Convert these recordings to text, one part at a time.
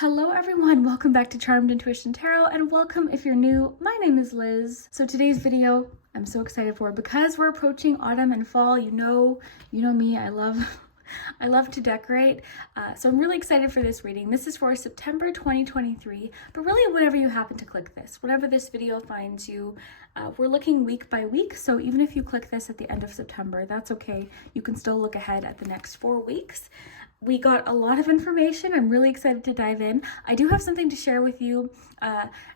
Hello everyone, welcome back to Charmed Intuition Tarot, and welcome if you're new. My name is Liz. So today's video I'm so excited for because we're approaching autumn and fall. You know me, I love to decorate. So I'm really excited for this reading. This is for September 2023, but really whenever you happen to click this, whatever this video finds you, we're looking week by week. So even if you click this at the end of September, that's okay. You can still look ahead at the next 4 weeks. We got a lot of information. I'm really excited to dive in. I do have something to share with you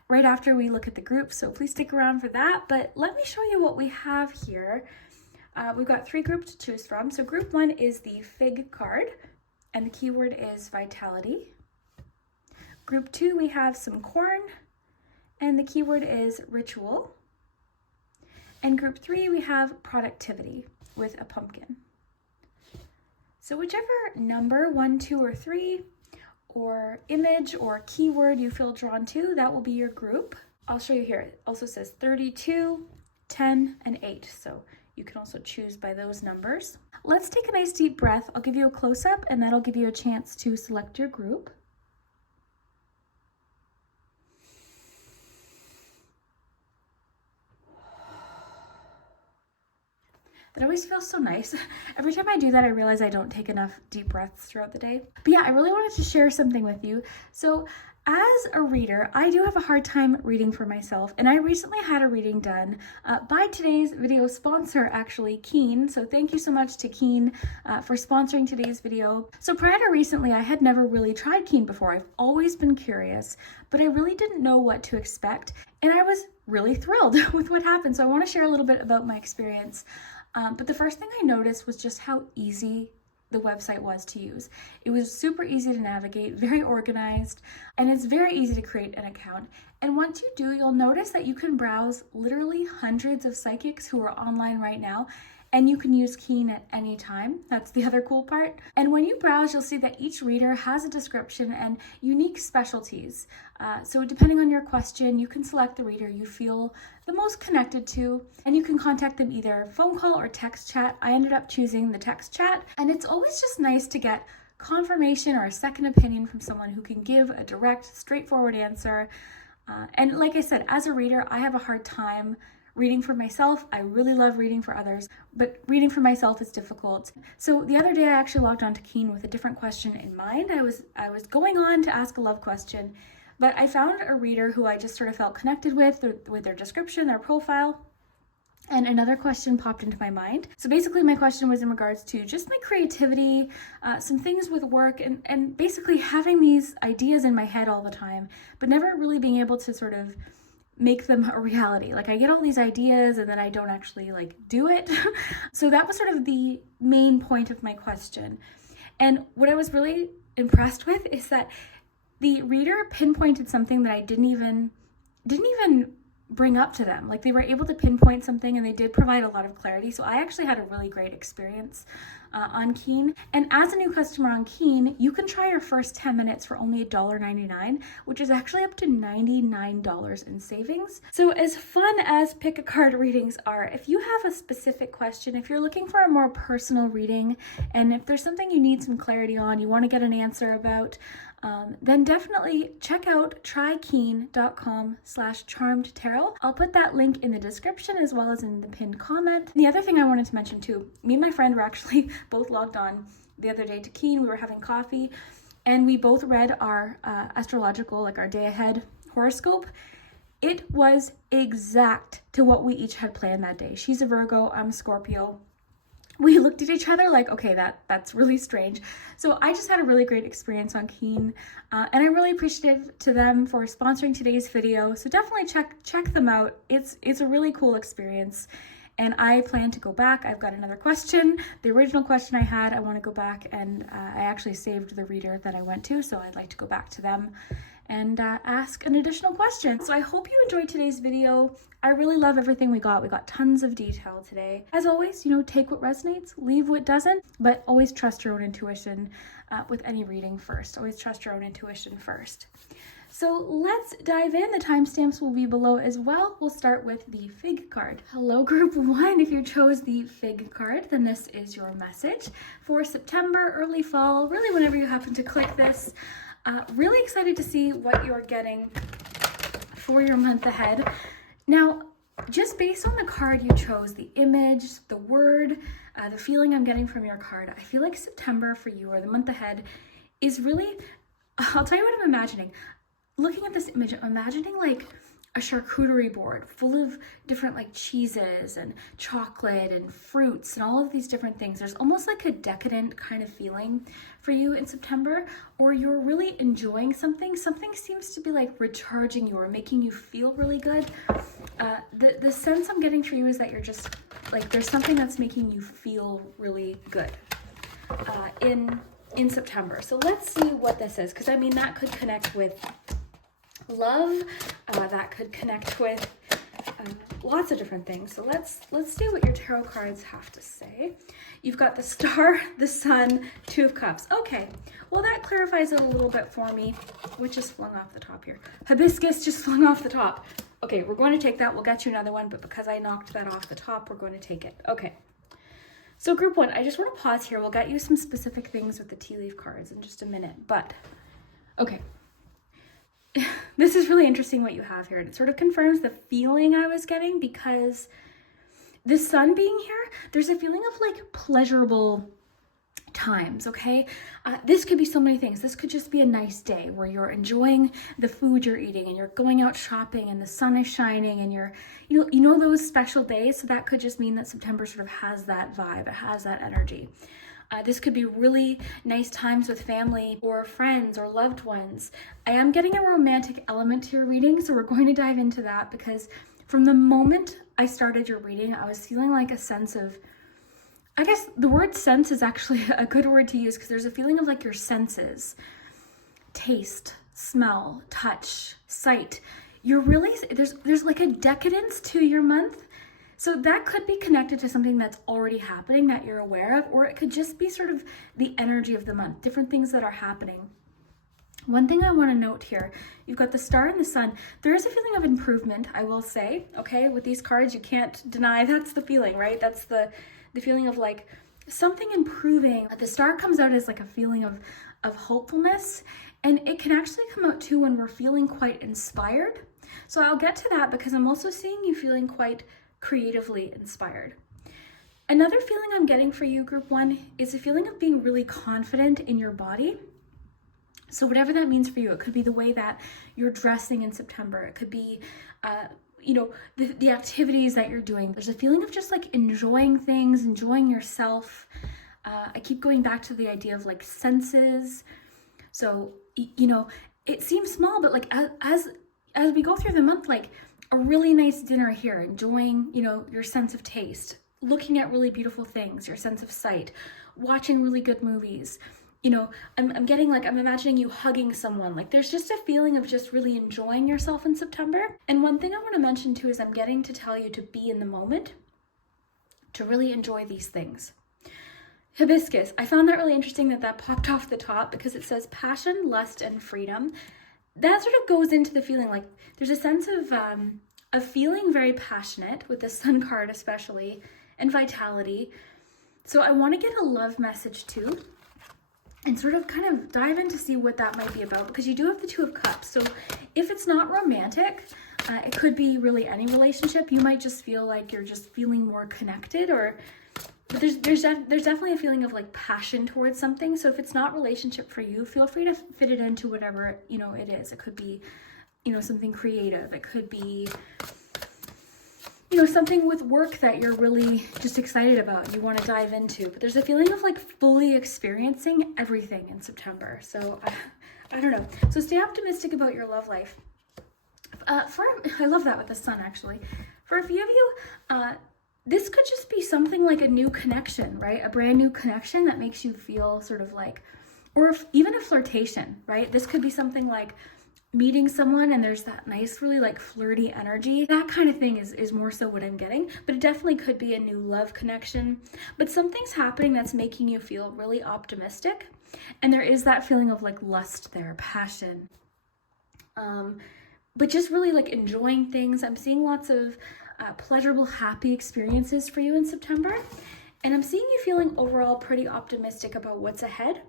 right after we look at the group, so please stick around for that. But let me show you what we have here. We've got 3 groups to choose from. So group 1 is the Fig card, and the keyword is vitality. Group 2, we have some corn, and the keyword is ritual. And group 3, we have productivity with a pumpkin. So whichever number, 1, 2, or 3, or image or keyword you feel drawn to, that will be your group. I'll show you here. It also says 32, 10, and 8. So you can also choose by those numbers. Let's take a nice deep breath. I'll give you a close-up, and that'll give you a chance to select your group. That always feels so nice. Every time I do that, I realize I don't take enough deep breaths throughout the day. But yeah, I really wanted to share something with you. So as a reader, I do have a hard time reading for myself, and I recently had a reading done by today's video sponsor, actually, Keen. So thank you so much to Keen for sponsoring today's video. So prior to recently, I had never really tried Keen before. I've always been curious, but I really didn't know what to expect, and I was really thrilled with what happened. So I want to share a little bit about my experience. But the first thing I noticed was just how easy the website was to use. It was super easy to navigate, very organized, and it's very easy to create an account. And once you do, you'll notice that you can browse literally hundreds of psychics who are online right now, and you can use Keen at any time. That's the other cool part. And when you browse, you'll see that each reader has a description and unique specialties. So depending on your question, you can select the reader you feel the most connected to, and you can contact them either phone call or text chat. I ended up choosing the text chat, and it's always just nice to get confirmation or a second opinion from someone who can give a direct, straightforward answer. And like I said, as a reader, I have a hard time reading for myself. I really love reading for others, but reading for myself is difficult. So the other day I actually logged on to Keen with a different question in mind. I was going on to ask a love question, but I found a reader who I just sort of felt connected with their description, their profile, and another question popped into my mind. So basically my question was in regards to just my creativity, some things with work, and basically having these ideas in my head all the time, but never really being able to sort of make them a reality. Like I get all these ideas and then I don't actually do it. So that was sort of the main point of my question. And what I was really impressed with is that the reader pinpointed something that I didn't even bring up to them. Like they were able to pinpoint something, and they did provide a lot of clarity. So I actually had a really great experience on Keen. And as a new customer on Keen, you can try your first 10 minutes for only $1.99, which is actually up to $99 in savings. So as fun as pick a card readings are, if you have a specific question, if you're looking for a more personal reading, and if there's something you need some clarity on, you want to get an answer about, then definitely check out trykeen.com/charmedtarot. I'll put that link in the description as well as in the pinned comment. And the other thing I wanted to mention too, me and my friend were actually both logged on the other day to Keen. We were having coffee, and we both read our astrological, our day ahead horoscope. It was exact to what we each had planned that day. She's a Virgo, I'm a Scorpio. We looked at each other like, okay, that's really strange. So I just had a really great experience on Keen, and I'm really appreciative to them for sponsoring today's video. So definitely check them out. It's a really cool experience, and I plan to go back. I've got another question. The original question I had, I want to go back, and I actually saved the reader that I went to, so I'd like to go back to them and ask an additional question. So I hope you enjoyed today's video. I really love everything we got. We got tons of detail today. As always, take what resonates, leave what doesn't, but always trust your own intuition with any reading first. Always trust your own intuition first. So let's dive in. The timestamps will be below as well. We'll start with the Fig card. Hello, group 1. If you chose the Fig card, then this is your message for September, early fall, really whenever you happen to click this. Really excited to see what you're getting for your month ahead. Now, just based on the card you chose, the image, the word, the feeling I'm getting from your card, I feel like September for you, or the month ahead, is really, I'll tell you what I'm imagining. Looking at this image, I'm imagining like a charcuterie board full of different like cheeses and chocolate and fruits and all of these different things. There's almost like a decadent kind of feeling for you in September, or you're really enjoying something. Something seems to be like recharging you or making you feel really good. The sense I'm getting for you is that you're just like, there's something that's making you feel really good in September. So let's see what this is, because I mean, that could connect with love, that could connect with lots of different things. So let's see what your tarot cards have to say. You've got the Star, the Sun, Two of Cups. Okay, well that clarifies it a little bit for me. What just flung off the top here? Hibiscus just flung off the top. Okay, we're going to take that. We'll get you another one, but because I knocked that off the top, we're going to take it. Okay. So group one, I just want to pause here. We'll get you some specific things with the tea leaf cards in just a minute, but okay. This is really interesting what you have here. It sort of confirms the feeling I was getting, because the sun being here, there's a feeling of like pleasurable times, okay? This could be so many things. This could just be a nice day where you're enjoying the food you're eating and you're going out shopping and the sun is shining and you're, you know those special days. So that could just mean that September sort of has that vibe. It has that energy. This could be really nice times with family or friends or loved ones. I am getting a romantic element to your reading, so we're going to dive into that, because from the moment I started your reading, I was feeling like a sense of, I guess the word sense is actually a good word to use, because there's a feeling of like your senses, taste, smell, touch, sight. You're really, there's like a decadence to your month. So that could be connected to something that's already happening that you're aware of, or it could just be sort of the energy of the month, different things that are happening. One thing I want to note here, you've got the Star and the Sun. There is a feeling of improvement, I will say, okay? With these cards, you can't deny that's the feeling, right? That's the feeling of like something improving. The Star comes out as like a feeling of hopefulness, and it can actually come out too when we're feeling quite inspired. So I'll get to that, because I'm also seeing you feeling quite creatively inspired. Another feeling I'm getting for you, group one, is a feeling of being really confident in your body. So whatever that means for you, it could be the way that you're dressing in September. It could be, the activities that you're doing. There's a feeling of just like enjoying things, enjoying yourself. I keep going back to the idea of like senses. So, it seems small, but like as we go through the month, like a really nice dinner here, enjoying, your sense of taste, looking at really beautiful things, your sense of sight, watching really good movies. I'm getting like, I'm imagining you hugging someone. Like there's just a feeling of just really enjoying yourself in September. And one thing I want to mention too is I'm getting to tell you to be in the moment, to really enjoy these things. Hibiscus, I found that really interesting that popped off the top, because it says passion, lust, and freedom. That sort of goes into the feeling like there's a sense of feeling very passionate with the Sun card especially, and vitality. So I want to get a love message too, and sort of kind of dive in to see what that might be about, because you do have the Two of Cups. So if it's not romantic, it could be really any relationship. You might just feel like you're just feeling more connected, but there's definitely a feeling of like passion towards something. So if it's not relationship for you, feel free to fit it into whatever, it is. It could be, something creative. It could be, something with work that you're really just excited about, you want to dive into. But there's a feeling of like fully experiencing everything in September. So I don't know. So stay optimistic about your love life. I love that with the Sun actually. For a few of you, this could just be something like a new connection, right? A brand new connection that makes you feel sort of like, or even a flirtation, right? This could be something like meeting someone and there's that nice, really like flirty energy. That kind of thing is more so what I'm getting, but it definitely could be a new love connection. But something's happening that's making you feel really optimistic. And there is that feeling of like lust there, passion. But just really like enjoying things. I'm seeing lots of pleasurable, happy experiences for you in September. And I'm seeing you feeling overall pretty optimistic about what's ahead.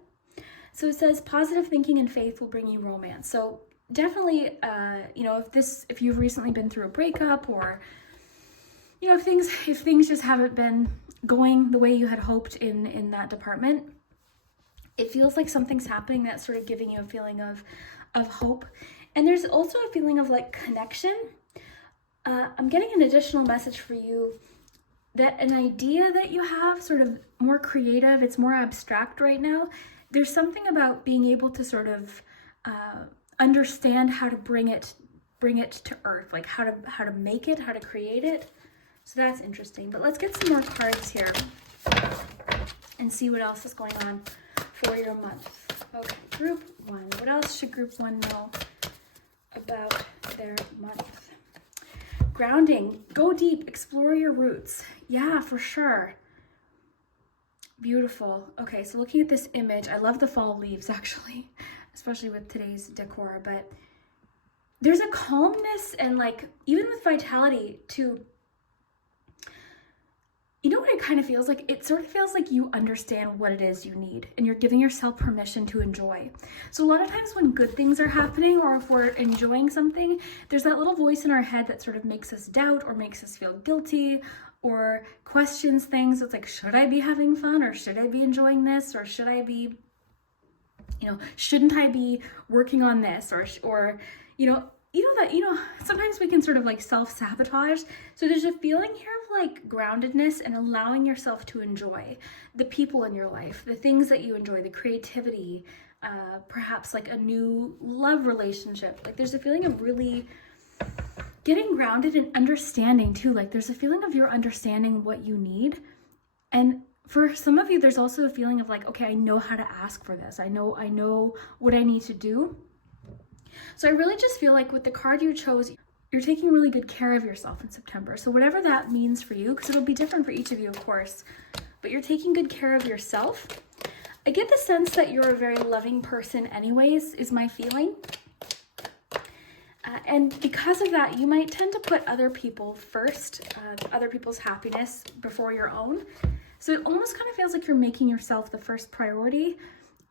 So it says positive thinking and faith will bring you romance. So definitely, if you've recently been through a breakup, or if things just haven't been going the way you had hoped in that department, it feels like something's happening that's sort of giving you a feeling of hope. And there's also a feeling of like connection. I'm getting an additional message for you that an idea that you have, sort of more creative, it's more abstract right now. There's something about being able to sort of understand how to bring it to earth, like how to make it, how to create it. So that's interesting. But let's get some more cards here and see what else is going on for your month. Okay, group 1. What else should group 1 know about their month? Grounding. Go deep. Explore your roots. Yeah, for sure. Beautiful. Okay, so looking at this image, I love the fall leaves actually, especially with today's decor, but there's a calmness and like even with vitality to, you know what it kind of feels like? It sort of feels like you understand what it is you need and you're giving yourself permission to enjoy. So a lot of times when good things are happening, or if we're enjoying something, there's that little voice in our head that sort of makes us doubt or makes us feel guilty or questions things. It's like, should I be having fun, or should I be enjoying this, or should I be, shouldn't I be working on this, or sometimes we can sort of like self-sabotage. So there's a feeling here of like groundedness and allowing yourself to enjoy the people in your life, the things that you enjoy, the creativity, perhaps like a new love relationship. Like there's a feeling of really getting grounded and understanding too. Like there's a feeling of you're understanding what you need. And for some of you, there's also a feeling of like, okay, I know how to ask for this. I know what I need to do. So I really just feel like with the card you chose, you're taking really good care of yourself in September. So whatever that means for you, because it'll be different for each of you, of course, but you're taking good care of yourself. I get the sense that you're a very loving person anyways, is my feeling. And because of that, you might tend to put other people first, other people's happiness before your own. So it almost kind of feels like you're making yourself the first priority.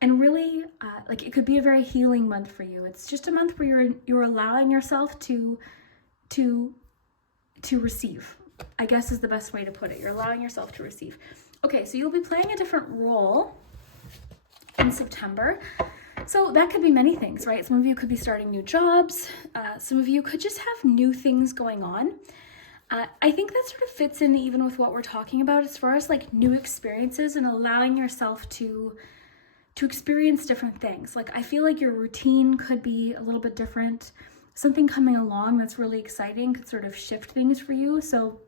And really, like it could be a very healing month for you. It's just a month where you're allowing yourself to receive, I guess is the best way to put it. You're allowing yourself to receive. Okay, so you'll be playing a different role in September. So that could be many things, right? Some of you could be starting new jobs. Some of you could just have new things going on. I think that sort of fits in even with what we're talking about as far as like new experiences and allowing yourself to experience different things. Like I feel like your routine could be a little bit different. Something coming along that's really exciting could sort of shift things for you. So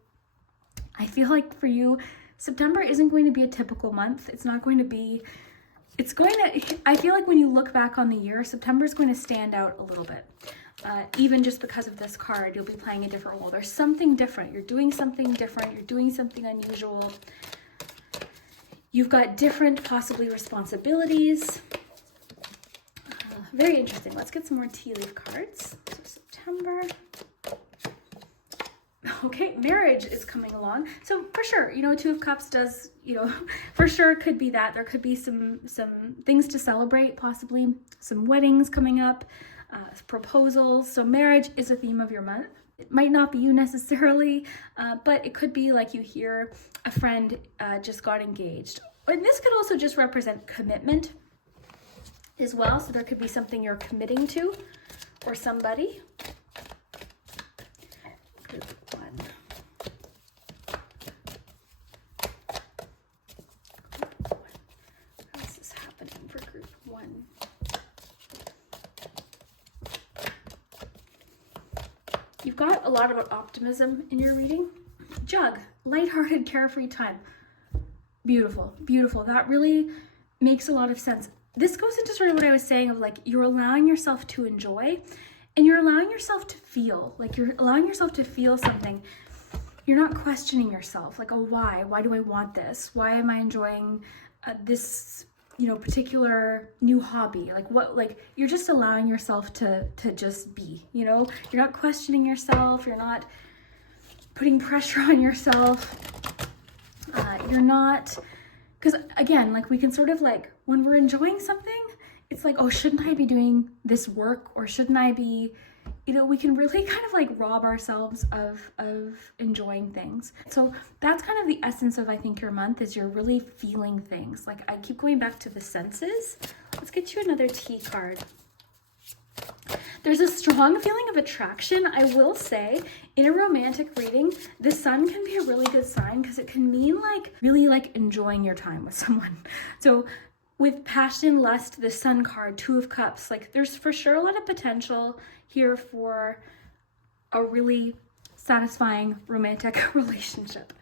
I feel like for you, September isn't going to be a typical month. I feel like when you look back on the year, September is going to stand out a little bit. Even just because of this card, you'll be playing a different role. There's something different. You're doing something different. You're doing something unusual. You've got different, possibly, responsibilities. Very interesting. Let's get some more tea leaf cards. So September. Okay, marriage is coming along. So for sure, Two of Cups does, for sure could be that. There could be some things to celebrate, possibly some weddings coming up, proposals. So marriage is a theme of your month. It might not be you necessarily, but it could be like you hear a friend just got engaged. And this could also just represent commitment as well. So there could be something you're committing to or somebody. Group 1. How is this happening for group 1? You've got a lot about optimism in your reading. Jug, lighthearted, carefree time. Beautiful, beautiful. That really makes a lot of sense. This goes into sort of what I was saying of like, you're allowing yourself to enjoy and you're allowing yourself to feel, like you're allowing yourself to feel something. You're not questioning yourself like, oh, why do I want this? Why am I enjoying this, particular new hobby? Like you're just allowing yourself to just be, you're not questioning yourself. You're not putting pressure on yourself. You're not, because again, like we can sort of like, when we're enjoying something, it's like, oh, shouldn't I be doing this work, or shouldn't I be, we can really kind of like rob ourselves of enjoying things. So that's kind of the essence of, I think, your month, is you're really feeling things. Like, I keep going back to the senses. Let's get you another T card. There's a strong feeling of attraction. I will say, in a romantic reading, the sun can be a really good sign, because it can mean like really like enjoying your time with someone. So with passion, lust, the sun card, 2 of Cups, like there's for sure a lot of potential here for a really satisfying romantic relationship.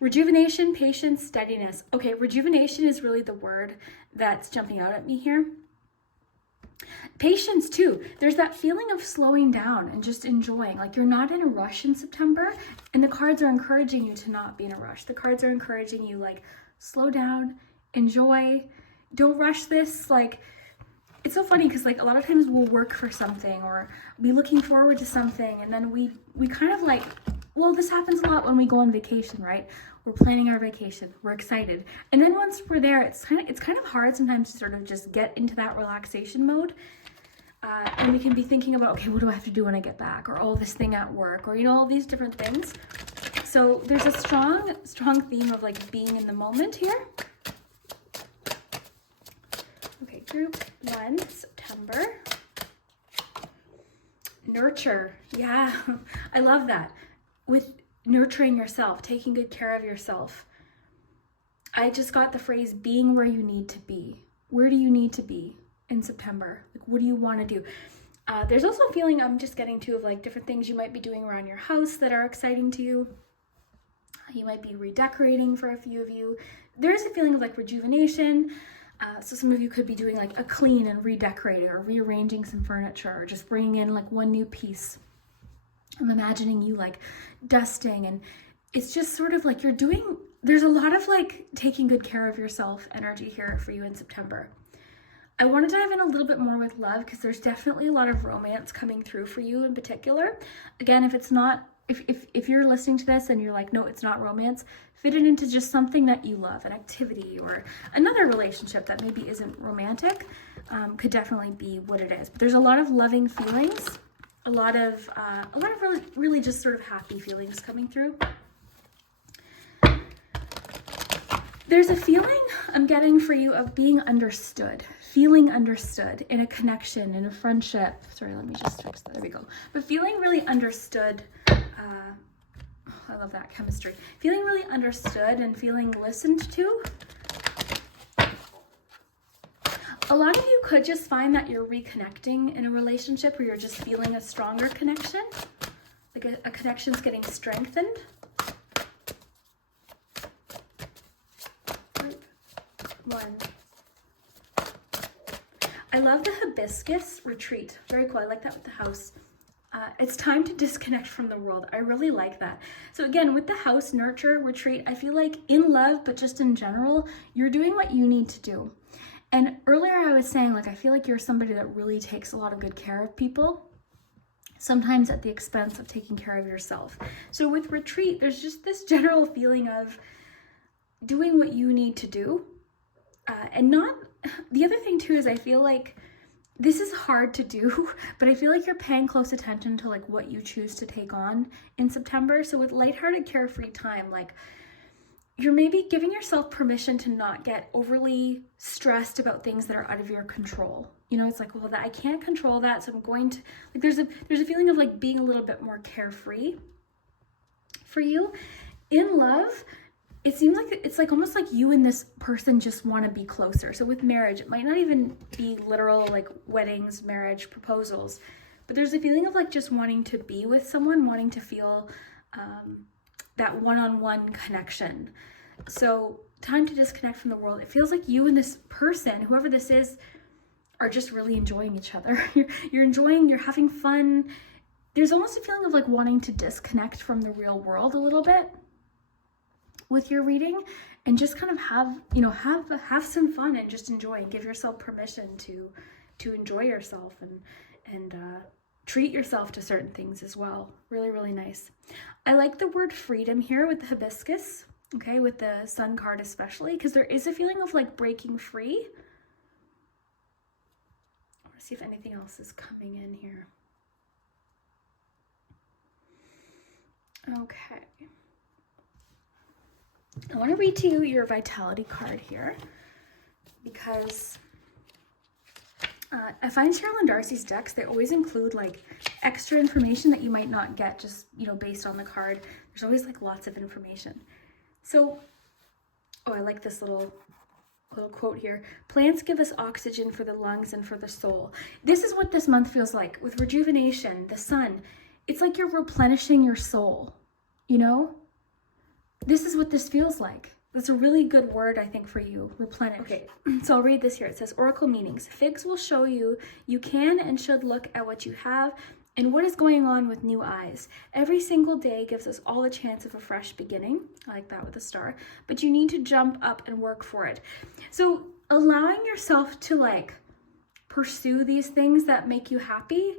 Rejuvenation, patience, steadiness. Okay, rejuvenation is really the word that's jumping out at me here. Patience too. There's that feeling of slowing down and just enjoying. Like, you're not in a rush in September, and the cards are encouraging you to not be in a rush. The cards are encouraging you, like, slow down, enjoy, don't rush this. Like, it's so funny because like a lot of times we'll work for something or be looking forward to something, and then we kind of like, well, this happens a lot when we go on vacation, right? We're planning our vacation, we're excited, and then once we're there, it's kind of hard sometimes to sort of just get into that relaxation mode. And we can be thinking about, okay, what do I have to do when I get back? Or, oh, this thing at work, or, all these different things. So there's a strong theme of like being in the moment here. Okay, group 1, September. Nurture. Yeah, I love that. With nurturing yourself, taking good care of yourself. I just got the phrase, being where you need to be. Where do you need to be in September? Like, what do you want to do? There's also a feeling I'm just getting to of like different things you might be doing around your house that are exciting to you. You might be redecorating for a few of you. There's a feeling of like rejuvenation. So some of you could be doing like a clean and redecorating, or rearranging some furniture, or just bringing in like one new piece. I'm imagining you like dusting, and it's just sort of like there's a lot of like taking good care of yourself energy here for you in September. I want to dive in a little bit more with love, because there's definitely a lot of romance coming through for you in particular. Again, if it's not, if you're listening to this and you're like, no, it's not romance, fit it into just something that you love, an activity or another relationship that maybe isn't romantic, could definitely be what it is. But there's a lot of loving feelings, a lot of really just sort of happy feelings coming through. There's a feeling I'm getting for you of being understood, feeling understood in a connection, in a friendship. Sorry, let me just fix that. There we go. But feeling really understood. I love that chemistry. Feeling really understood and feeling listened to. A lot of you could just find that you're reconnecting in a relationship where you're just feeling a stronger connection. Like a connection's getting strengthened. Group 1. I love the hibiscus retreat. Very cool. I like that with the house. It's time to disconnect from the world. I really like that. So again, with the house, nurture, retreat, I feel like in love, but just in general, you're doing what you need to do. And earlier I was saying, like, I feel like you're somebody that really takes a lot of good care of people, sometimes at the expense of taking care of yourself. So with retreat, there's just this general feeling of doing what you need to do. The other thing too is I feel like this is hard to do, but I feel like you're paying close attention to like what you choose to take on in September. So with lighthearted, carefree time, like you're maybe giving yourself permission to not get overly stressed about things that are out of your control. It's like, well, I can't control that, so I'm going to, like, there's a feeling of like being a little bit more carefree for you. In love, it seems like it's like almost like you and this person just want to be closer. So with marriage, it might not even be literal like weddings, marriage, proposals, but there's a feeling of like just wanting to be with someone, wanting to feel that one-on-one connection. So time to disconnect from the world. It feels like you and this person, whoever this is, are just really enjoying each other. You're enjoying, you're having fun. There's almost a feeling of like wanting to disconnect from the real world a little bit with your reading, and just kind of have some fun and just enjoy, and give yourself permission to enjoy yourself and treat yourself to certain things as well. Really, really nice. I like the word freedom here with the hibiscus, okay, with the sun card especially, because there is a feeling of like breaking free. Let's see if anything else is coming in here. Okay. I want to read to you your vitality card here because I find Cheryl and Darcy's decks, they always include like extra information that you might not get just, you know, based on the card. There's always like lots of information. So, oh, I like this little quote here. Plants give us oxygen for the lungs and for the soul. This is what this month feels like with rejuvenation, the sun. It's like you're replenishing your soul, you know? This is what this feels like. That's a really good word, I think, for you, replenish. Okay, so I'll read this here. It says, Oracle meanings. Figs will show you can and should look at what you have and what is going on with new eyes. Every single day gives us all a chance of a fresh beginning. I like that with a star. But you need to jump up and work for it. So allowing yourself to like pursue these things that make you happy,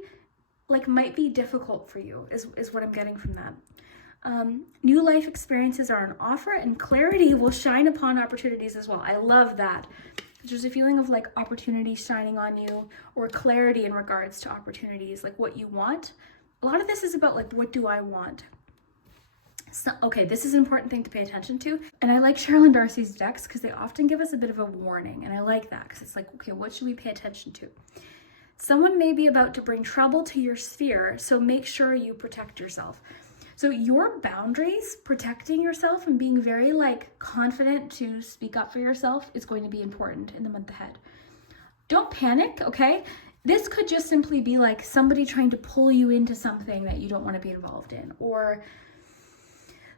like might be difficult for you, is what I'm getting from that. New life experiences are on offer and clarity will shine upon opportunities as well. I love that. There's a feeling of like opportunity shining on you or clarity in regards to opportunities, like what you want. A lot of this is about like, what do I want? So, okay, this is an important thing to pay attention to. And I like Cheryl and Darcy's decks because they often give us a bit of a warning. And I like that because it's like, okay, what should we pay attention to? Someone may be about to bring trouble to your sphere, so make sure you protect yourself. So your boundaries, protecting yourself and being very like confident to speak up for yourself is going to be important in the month ahead. Don't panic, okay? This could just simply be like somebody trying to pull you into something that you don't want to be involved in, or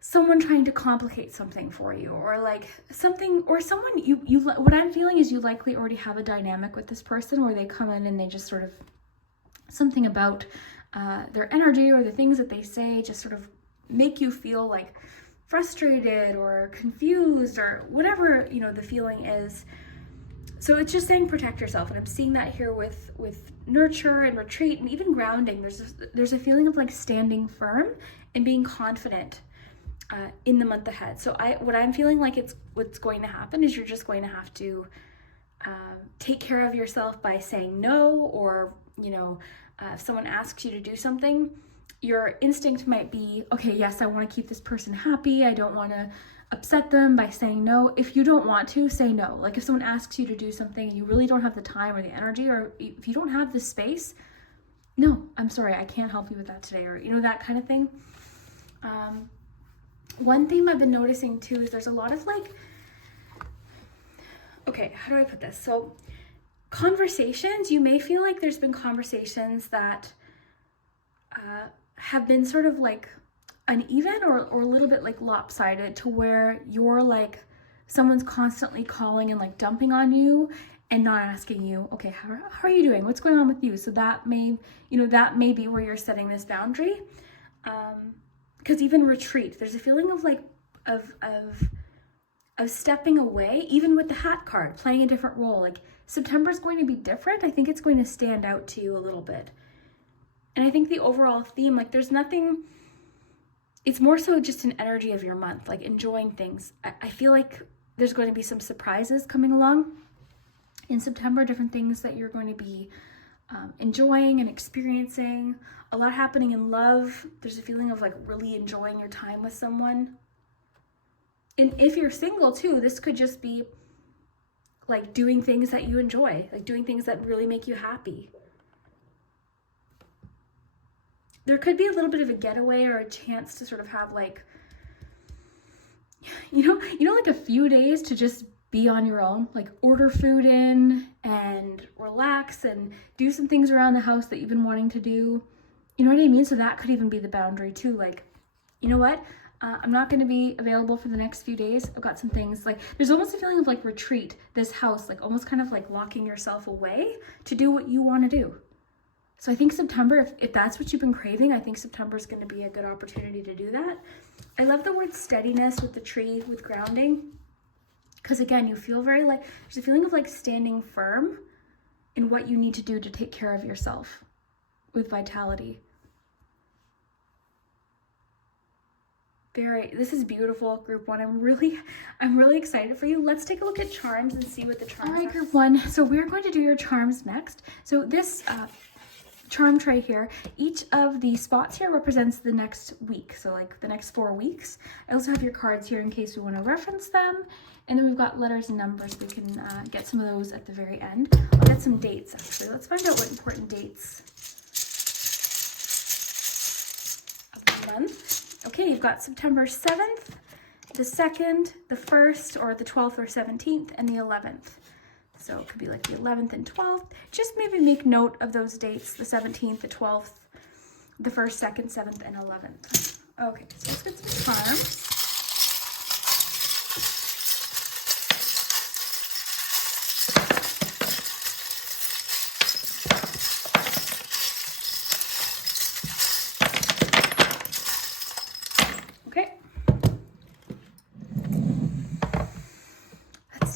someone trying to complicate something for you, or like something, or someone you what I'm feeling is you likely already have a dynamic with this person where they come in and they just sort of something about their energy or the things that they say just sort of make you feel like frustrated or confused or whatever, you know, the feeling is. So it's just saying protect yourself. And I'm seeing that here with nurture and retreat and even grounding. There's a feeling of like standing firm and being confident in the month ahead. So what I'm feeling like what's going to happen is you're just going to have to take care of yourself by saying no, or, you know, if someone asks you to do something, your instinct might be, okay, yes, I want to keep this person happy. I don't want to upset them by saying no. If you don't want to, say no. Like if someone asks you to do something and you really don't have the time or the energy, or if you don't have the space, no, I'm sorry, I can't help you with that today, or, you know, that kind of thing. One theme I've been noticing too is there's a lot of like, okay, how do I put this? So conversations, you may feel like there's been conversations that have been sort of like uneven or a little bit like lopsided, to where you're like, someone's constantly calling and like dumping on you and not asking you, okay, how are you doing? What's going on with you? So that may, you know, that may be where you're setting this boundary. Because even retreat, there's a feeling of like, of stepping away, even with the hat card, playing a different role. Like September is going to be different. I think it's going to stand out to you a little bit. And I think the overall theme, like there's nothing, it's more so just an energy of your month, like enjoying things. I feel like there's going to be some surprises coming along in September, different things that you're going to be enjoying and experiencing. A lot happening in love. There's a feeling of like really enjoying your time with someone. And if you're single too, this could just be like doing things that you enjoy, like doing things that really make you happy. There could be a little bit of a getaway or a chance to sort of have like, you know, like a few days to just be on your own, like order food in and relax and do some things around the house that you've been wanting to do. You know what I mean? So that could even be the boundary too. Like, you know what? I'm not going to be available for the next few days. I've got some things, like there's almost a feeling of like retreat, this house, like almost kind of like locking yourself away to do what you want to do. So I think September, if that's what you've been craving, I think September is going to be a good opportunity to do that. I love the word steadiness with the tree, with grounding, because again, you feel very like, there's a feeling of like standing firm in what you need to do to take care of yourself with vitality. This is beautiful, group one. I'm really excited for you. Let's take a look at charms and see what the charms are. All right, group one. So we're going to do your charms next. So this charm tray here, each of the spots here represents the next week. So like the next 4 weeks. I also have your cards here in case we want to reference them. And then we've got letters and numbers. We can get some of those at the very end. I'll get some dates actually. Let's find out what important dates of the month. Okay, you've got September 7th, the 2nd, the 1st, or the 12th or 17th, and the 11th. So it could be like the 11th and 12th. Just maybe make note of those dates, the 17th, the 12th, the 1st, 2nd, 7th, and 11th. Okay, so let's get some charms.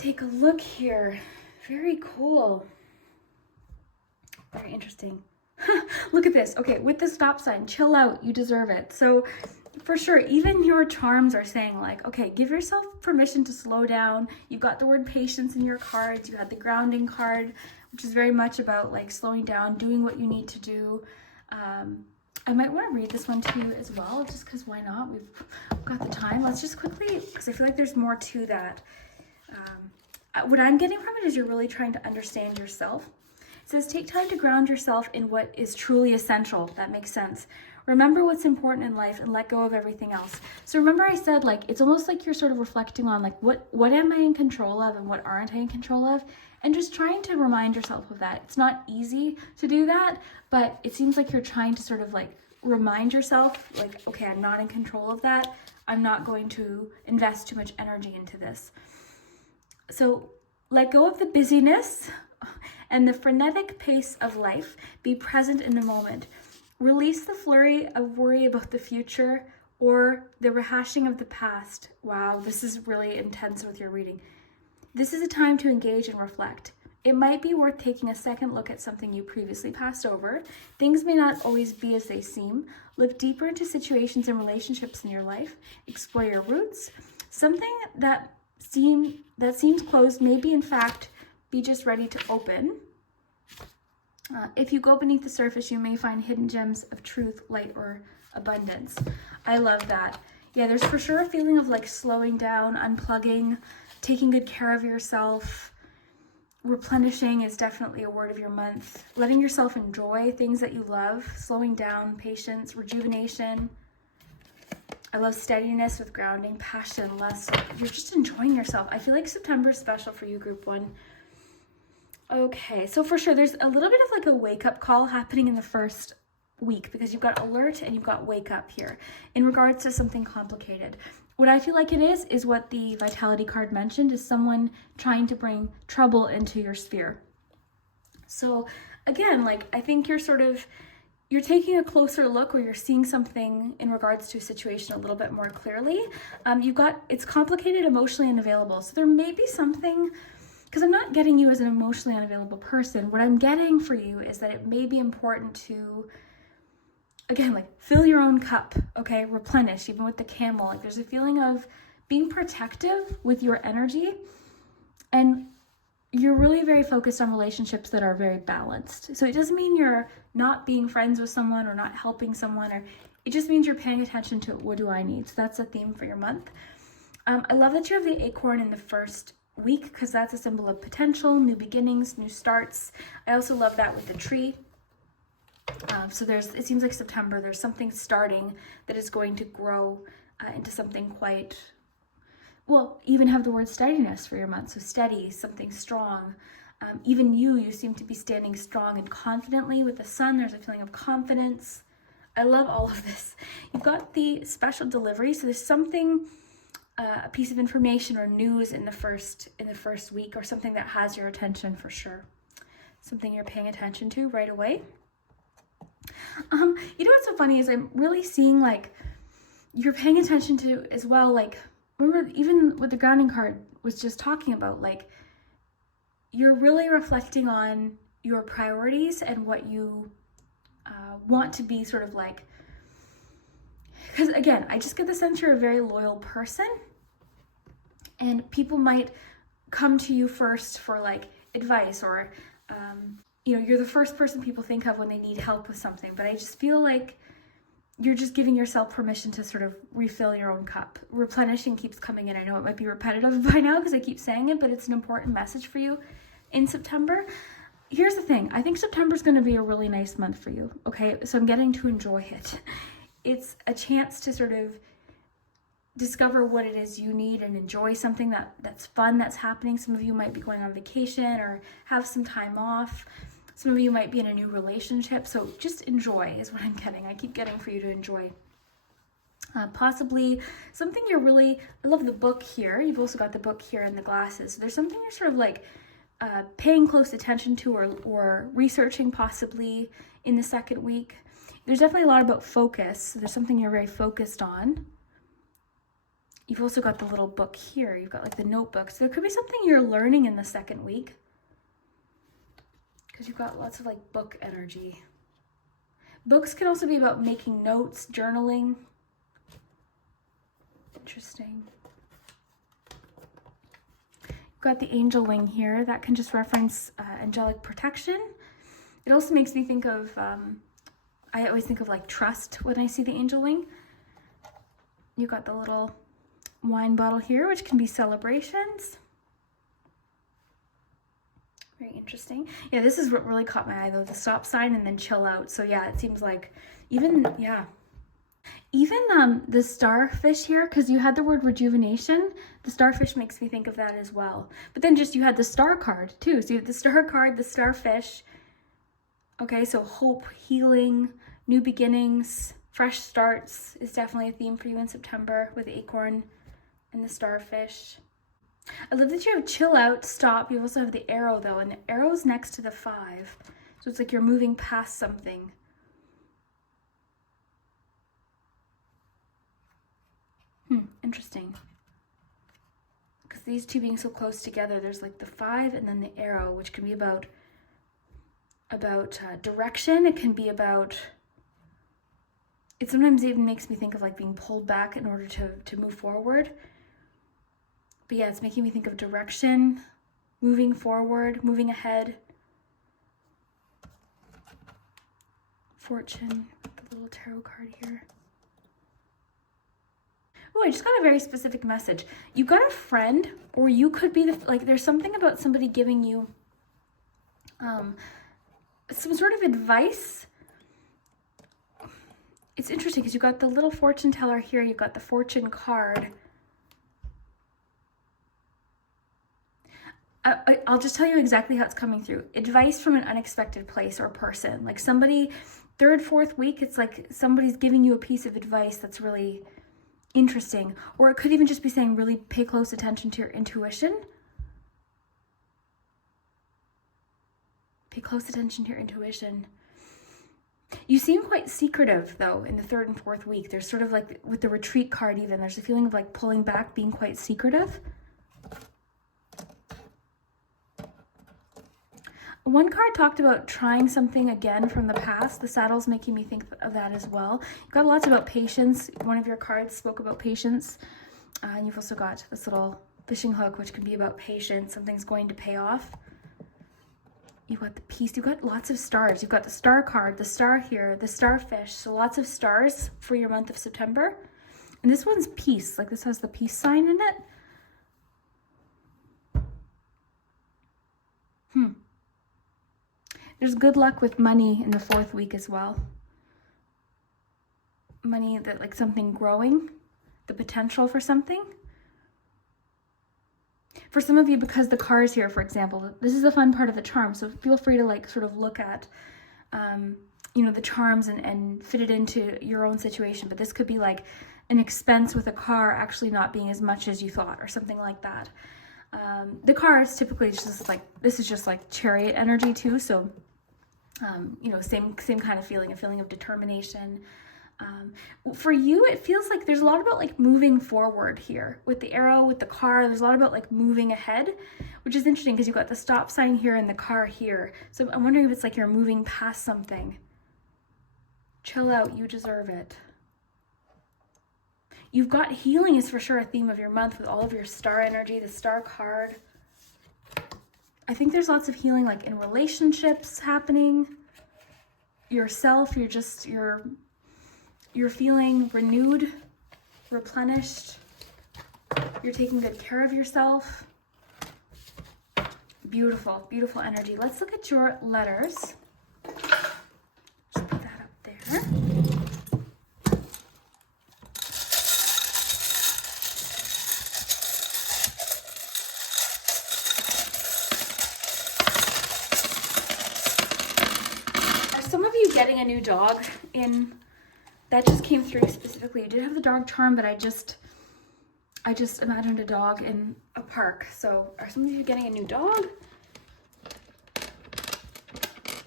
Take a look here. Very cool. Very interesting. Look at this. Okay, with the stop sign, chill out, you deserve it. So for sure, even your charms are saying like, okay, give yourself permission to slow down. You've got the word patience in your cards. You had the grounding card, which is very much about like slowing down, doing what you need to do. I might want to read this one to you as well, just because why not? We've got the time. Let's just quickly, because I feel like there's more to that. What I'm getting from it is you're really trying to understand yourself. It says, take time to ground yourself in what is truly essential. That makes sense. Remember what's important in life and let go of everything else. So remember I said, like, it's almost like you're sort of reflecting on, like, what am I in control of and what aren't I in control of? And just trying to remind yourself of that. It's not easy to do that, but it seems like you're trying to sort of, like, remind yourself, like, okay, I'm not in control of that. I'm not going to invest too much energy into this. So let go of the busyness and the frenetic pace of life. Be present in the moment. Release the flurry of worry about the future or the rehashing of the past. Wow, this is really intense with your reading. This is a time to engage and reflect. It might be worth taking a second look at something you previously passed over. Things may not always be as they seem. Look deeper into situations and relationships in your life. Explore your roots. Something that seems closed maybe in fact be just ready to open. If you go beneath the surface, you may find hidden gems of truth, light, or abundance. I love that. Yeah, there's for sure a feeling of like slowing down, unplugging, taking good care of yourself. Replenishing is definitely a word of your month. Letting yourself enjoy things that you love, slowing down, patience, rejuvenation. I love steadiness with grounding, passion, lust. You're just enjoying yourself. I feel like September is special for you, group one. Okay, so for sure, there's a little bit of like a wake-up call happening in the first week because you've got alert and you've got wake up here in regards to something complicated. What I feel like it is what the vitality card mentioned, is someone trying to bring trouble into your sphere. So again, like I think you're taking a closer look, or you're seeing something in regards to a situation a little bit more clearly. It's complicated, emotionally unavailable. So there may be something, because I'm not getting you as an emotionally unavailable person. What I'm getting for you is that it may be important to, again, like fill your own cup, okay? Replenish, even with the camel. Like there's a feeling of being protective with your energy, and you're really very focused on relationships that are very balanced. So it doesn't mean you're not being friends with someone or not helping someone, or it just means you're paying attention to what do I need. So that's a theme for your month. I love that you have the acorn in the first week because that's a symbol of potential, new beginnings, new starts. I also love that with the tree. So it seems like September, there's something starting that is going to grow into something quite, well, even have the word steadiness for your month. So steady, something strong. Even you seem to be standing strong and confidently. With the sun, there's a feeling of confidence. I love all of this. You've got the special delivery. So there's something, a piece of information or news in the first week, or something that has your attention for sure. Something you're paying attention to right away. You know what's so funny is I'm really seeing like you're paying attention to as well, like remember even what the grounding card was just talking about, like you're really reflecting on your priorities and what you want to be sort of like because again, I just get the sense you're a very loyal person, and people might come to you first for like advice, or you're the first person people think of when they need help with something. But I just feel like you're just giving yourself permission to sort of refill your own cup. Replenishing keeps coming in. I know it might be repetitive by now because I keep saying it, but it's an important message for you in September. Here's the thing. I think September is going to be a really nice month for you. Okay, so I'm getting to enjoy it. It's a chance to sort of discover what it is you need and enjoy something that's fun that's happening. Some of you might be going on vacation or have some time off. Some of you might be in a new relationship. So just enjoy is what I'm getting. I keep getting for you to enjoy. Possibly something I love the book here. You've also got the book here and the glasses. So there's something you're sort of like paying close attention to or researching possibly in the second week. There's definitely a lot about focus. So there's something you're very focused on. You've also got the little book here. You've got like the notebook. So there could be something you're learning in the second week, because you've got lots of like book energy. Books can also be about making notes, journaling. Interesting. You've got the angel wing here. That can just reference angelic protection. It also makes me think of, I always think of like trust when I see the angel wing. You've got the little wine bottle here, which can be celebrations. Very interesting. Yeah, this is what really caught my eye though, the stop sign and then chill out. So yeah, it seems like even the starfish here, because you had the word rejuvenation, the starfish makes me think of that as well. But then just you had the star card too. So you have the star card, the starfish. Okay, so hope, healing, new beginnings, fresh starts is definitely a theme for you in September with the acorn and the starfish. I love that you have chill out, stop. You also have the arrow though, and the arrow's next to the 5. So it's like you're moving past something. Interesting. Because these two being so close together, there's like the 5 and then the arrow, which can be about direction. It can be about, it sometimes even makes me think of like being pulled back in order to move forward. But yeah, it's making me think of direction, moving forward, moving ahead. Fortune, the little tarot card here. Oh, I just got a very specific message. You got a friend, or you could be there's something about somebody giving you some sort of advice. It's interesting because you got the little fortune teller here. You've got the fortune card. I'll just tell you exactly how it's coming through. Advice from an unexpected place or person. Like somebody, 3rd, 4th week, it's like somebody's giving you a piece of advice that's really interesting. Or it could even just be saying really pay close attention to your intuition. Pay close attention to your intuition. You seem quite secretive though in the 3rd and 4th week. There's sort of like with the retreat card even, there's a feeling of like pulling back, being quite secretive. One card talked about trying something again from the past. The saddle's making me think of that as well. You've got lots about patience. One of your cards spoke about patience. And you've also got this little fishing hook, which can be about patience. Something's going to pay off. You've got the peace. You've got lots of stars. You've got the star card, the star here, the starfish. So lots of stars for your month of September. And this one's peace. Like this has the peace sign in it. There's good luck with money in the 4th week as well. Money that like something growing, the potential for something. For some of you, because the cars here, for example, this is a fun part of the charm. So feel free to like sort of look at, the charms and fit it into your own situation. But this could be like an expense with a car actually not being as much as you thought or something like that. The car is typically just like, this is just like chariot energy too. So, same kind of feeling, a feeling of determination. For you, it feels like there's a lot about like moving forward here with the arrow, with the car. There's a lot about like moving ahead, which is interesting because you've got the stop sign here and the car here. So I'm wondering if it's like you're moving past something. Chill out, you deserve it. You've got healing is for sure a theme of your month with all of your star energy, the star card. I think there's lots of healing like in relationships happening. Yourself, you're feeling renewed, replenished. You're taking good care of yourself. Beautiful, beautiful energy. Let's look at your letters. Just put that up there. Are some of you getting a new dog in? That just came through specifically. You did have the dog charm, but I just imagined a dog in a park. So are some of you getting a new dog?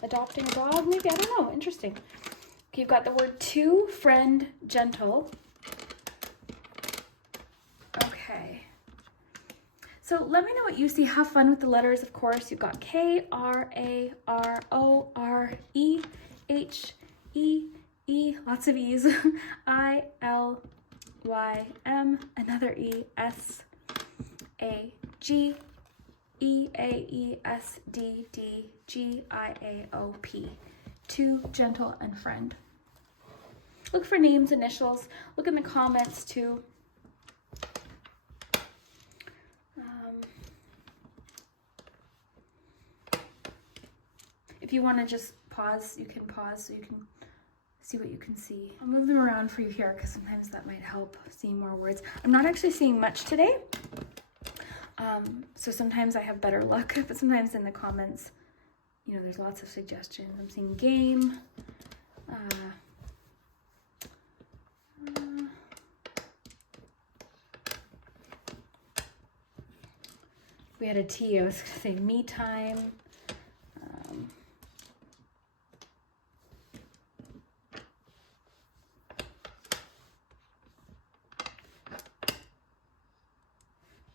Adopting a dog, maybe? I don't know. Interesting. Okay, you've got the word to, friend, gentle. Okay. So let me know what you see. Have fun with the letters, of course. You've got K, R, A, R, O, R, E, H, E, E, lots of E's, I, L, Y, M, another E, S, A, G, E, A, E, S, D, D, G, I, A, O, P. To, gentle, and friend. Look for names, initials. Look in the comments too. If you want to just pause, you can pause so you can see what you can see. I'll move them around for you here because sometimes that might help seeing more words. I'm not actually seeing much today. So sometimes I have better luck, but sometimes in the comments, you know, there's lots of suggestions. I'm seeing game. We had a T, I was going to say me time.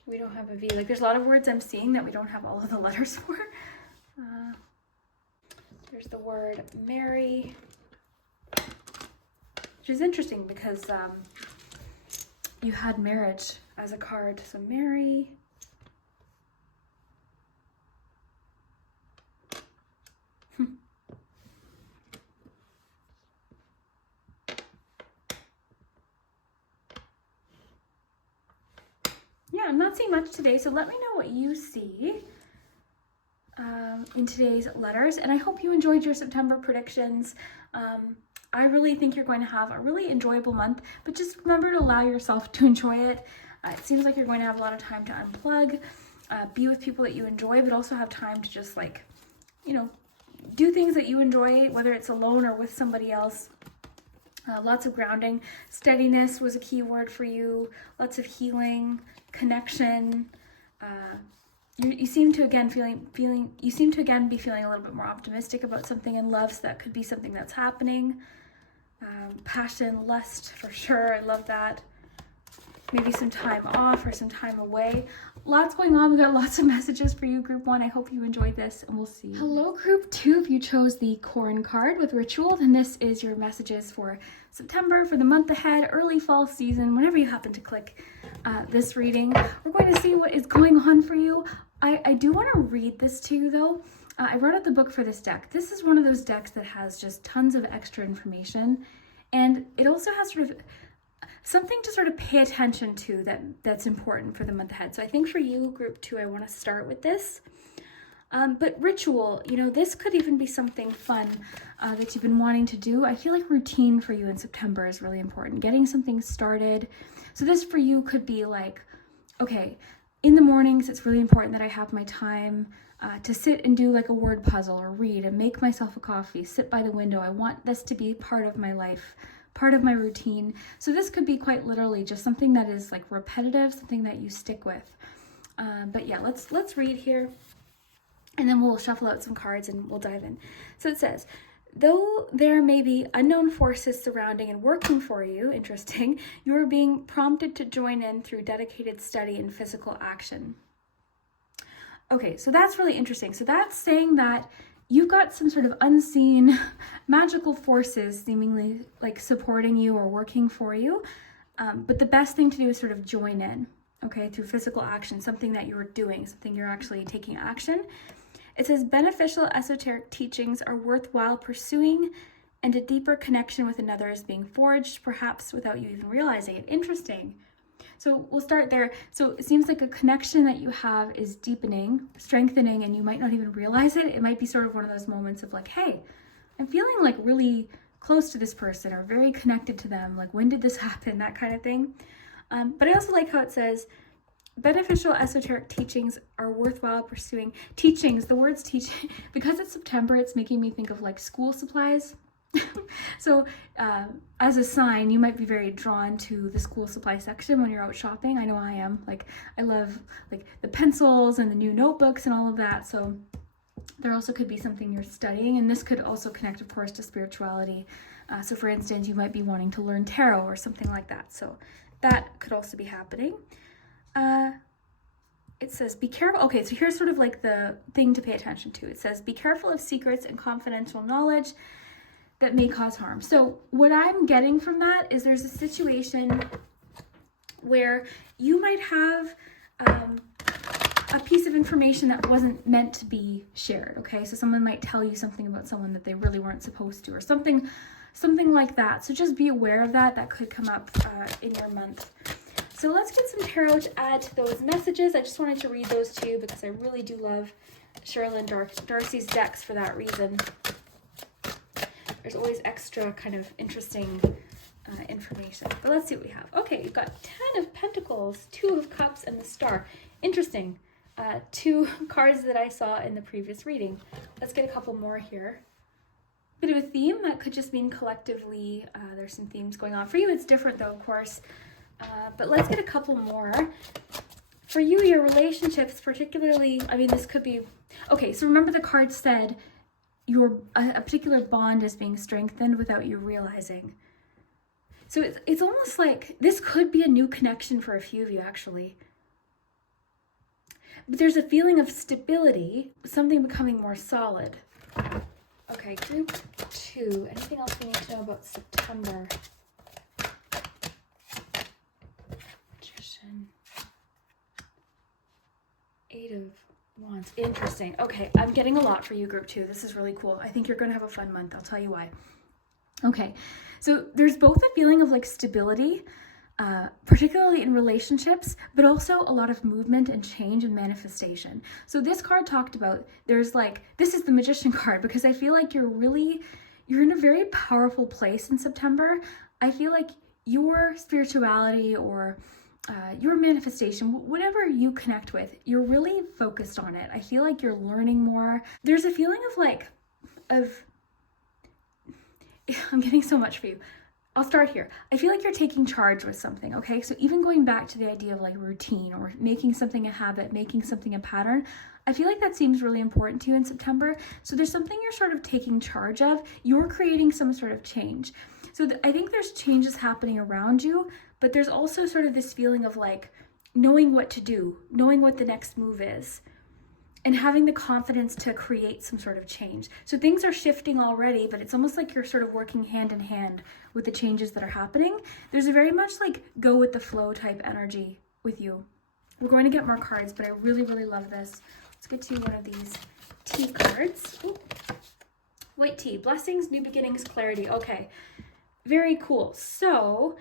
We don't have a V. Like there's a lot of words I'm seeing that we don't have all of the letters for. There's the word marry, which is interesting because you had marriage as a card. So marry. Yeah, I'm not seeing much today, so let me know what you see in today's letters, and I hope you enjoyed your September predictions. I really think you're going to have a really enjoyable month, but just remember to allow yourself to enjoy it. It seems like you're going to have a lot of time to unplug, be with people that you enjoy, but also have time to just like, you know, do things that you enjoy, whether it's alone or with somebody else. Lots of grounding. Steadiness was a key word for you. Lots of healing, connection. You seem to again be feeling a little bit more optimistic about something in love, so that could be something that's happening. Passion, lust, for sure. I love that. Maybe some time off or some time away. Lots going on. We got lots of messages for you, Group 1. I hope you enjoyed this, and we'll see. Hello, Group 2. If you chose the Corn card with Ritual, then this is your messages for September, for the month ahead, early fall season, whenever you happen to click this reading. We're going to see what is going on for you. I do want to read this to you, though. I wrote out the book for this deck. This is one of those decks that has just tons of extra information, and it also has sort of something to sort of pay attention to that's important for the month ahead. So I think for you, Group 2, I want to start with this. But ritual, you know, this could even be something fun that you've been wanting to do. I feel like routine for you in September is really important. Getting something started. So this for you could be like, okay, in the mornings, it's really important that I have my time to sit and do like a word puzzle or read and make myself a coffee, sit by the window. I want this to be part of my life, part of my routine. So this could be quite literally just something that is like repetitive, something that you stick with. But yeah, let's read here, and then we'll shuffle out some cards and we'll dive in. So it says, though there may be unknown forces surrounding and working for you, interesting, you are being prompted to join in through dedicated study and physical action. Okay, so that's really interesting. So that's saying that you've got some sort of unseen magical forces seemingly like supporting you or working for you. But the best thing to do is sort of join in, okay, through physical action, something that you're doing, something you're actually taking action. It says beneficial esoteric teachings are worthwhile pursuing, and a deeper connection with another is being forged, perhaps without you even realizing it. Interesting. So we'll start there. So it seems like a connection that you have is deepening, strengthening, and you might not even realize it. It might be sort of one of those moments of like, hey, I'm feeling like really close to this person or very connected to them. Like, when did this happen? That kind of thing. But I also like how it says, beneficial esoteric teachings are worthwhile pursuing. Teachings, the words teaching, because it's September, it's making me think of like school supplies. So as a sign, you might be very drawn to the school supply section when you're out shopping. I know I am. Like, I love like the pencils and the new notebooks and all of that. So there also could be something you're studying, and this could also connect, of course, to spirituality. So for instance, you might be wanting to learn tarot or something like that. So that could also be happening. It says, be careful. Okay, so here's sort of like the thing to pay attention to. It says, be careful of secrets and confidential knowledge that may cause harm. So what I'm getting from that is there's a situation where you might have a piece of information that wasn't meant to be shared, okay? So someone might tell you something about someone that they really weren't supposed to, or something like that. So just be aware of that. That could come up in your month. So let's get some tarot to add to those messages. I just wanted to read those to you because I really do love Sherilyn Darcy's decks for that reason. There's always extra kind of interesting information. But let's see what we have. Okay, you've got 10 of Pentacles, 2 of Cups, and the Star. Interesting. 2 cards that I saw in the previous reading. Let's get a couple more here. Bit of a theme. That could just mean collectively there's some themes going on. For you, it's different though, of course. But let's get a couple more. For you, your relationships, particularly, I mean, this could be... Okay, so remember the card said a particular bond is being strengthened without you realizing. So it's almost like this could be a new connection for a few of you, actually. But there's a feeling of stability, something becoming more solid. Okay, group 2. Anything else we need to know about September? Magician. 8 of Wands. Interesting. Okay, I'm getting a lot for you, group 2. This is really cool. I think you're going to have a fun month. I'll tell you why. Okay, so there's both a feeling of like stability, particularly in relationships, but also a lot of movement and change and manifestation. So this card talked about, there's like, this is the Magician card because I feel like you're in a very powerful place in September. I feel like your spirituality or your manifestation, whatever you connect with, you're really focused on it. I feel like you're learning more. There's a feeling of I'm getting so much for you. I'll start here. I feel like you're taking charge with something, okay? So even going back to the idea of like routine or making something a habit, making something a pattern, I feel like that seems really important to you in September. So there's something you're sort of taking charge of. You're creating some sort of change. So I think there's changes happening around you, but there's also sort of this feeling of like knowing what to do, knowing what the next move is, and having the confidence to create some sort of change. So things are shifting already, but it's almost like you're sort of working hand in hand with the changes that are happening. There's a very much like go with the flow type energy with you. We're going to get more cards, but I really, really love this. Let's get to one of these tea cards. Ooh. White tea, blessings, new beginnings, clarity. Okay, very cool. So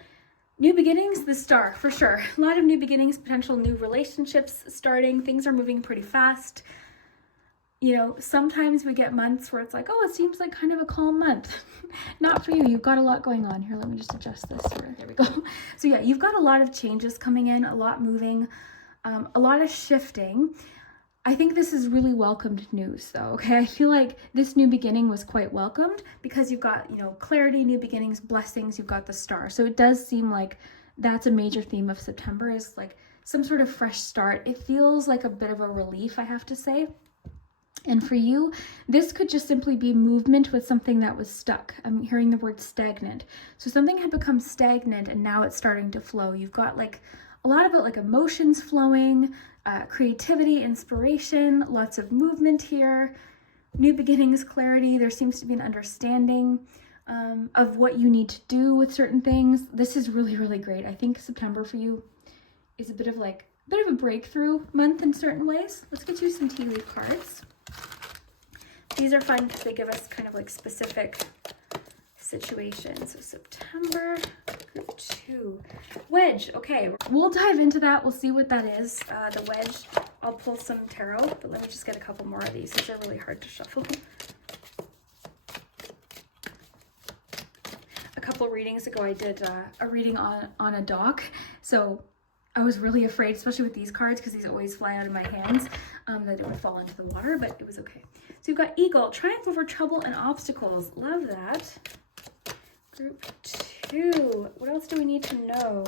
new beginnings, the Star, for sure. A lot of new beginnings, potential new relationships starting. Things are moving pretty fast. You know, sometimes we get months where it's like, oh, it seems like kind of a calm month. Not for you. You've got a lot going on. Here, let me just adjust this. There we go. So yeah, you've got a lot of changes coming in, a lot moving, a lot of shifting. I think this is really welcomed news though, okay? I feel like this new beginning was quite welcomed because you've got, you know, clarity, new beginnings, blessings, you've got the Star. So it does seem like that's a major theme of September is like some sort of fresh start. It feels like a bit of a relief, I have to say. And for you, this could just simply be movement with something that was stuck. I'm hearing the word stagnant. So something had become stagnant and now it's starting to flow. You've got like a lot about like emotions flowing, creativity, inspiration, lots of movement here, new beginnings, clarity. There seems to be an understanding. of what you need to do with certain things. This is really, really great. I think September for you is a bit of a breakthrough month in certain ways. Let's get you some tea leaf cards. These are fun because they give us kind of like specific situations. So September, group 2. Wedge. Okay, we'll dive into that. We'll see what that is. The wedge. I'll pull some tarot, but let me just get a couple more of these. These are really hard to shuffle. A couple readings ago, I did a reading on a dock. So I was really afraid, especially with these cards, because these always fly out of my hands, that it would fall into the water, but it was okay. So you've got Eagle, triumph over trouble and obstacles. Love that. Group 2. What else do we need to know?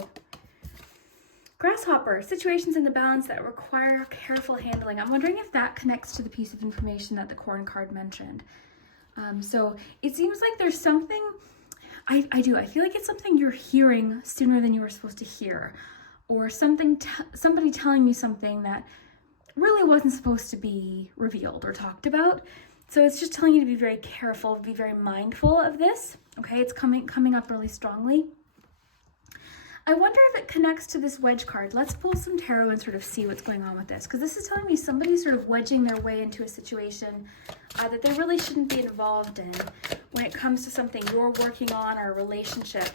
Grasshopper, situations in the balance that require careful handling. I'm wondering if that connects to the piece of information that the corn card mentioned. So it seems like there's something, I feel like it's something you're hearing sooner than you were supposed to hear, or something, somebody telling you something that really wasn't supposed to be revealed or talked about. So it's just telling you to be very careful, be very mindful of this. Okay, it's coming up really strongly. I wonder if it connects to this wedge card. Let's pull some tarot and sort of see what's going on with this, because this is telling me somebody's sort of wedging their way into a situation that they really shouldn't be involved in when it comes to something you're working on or a relationship.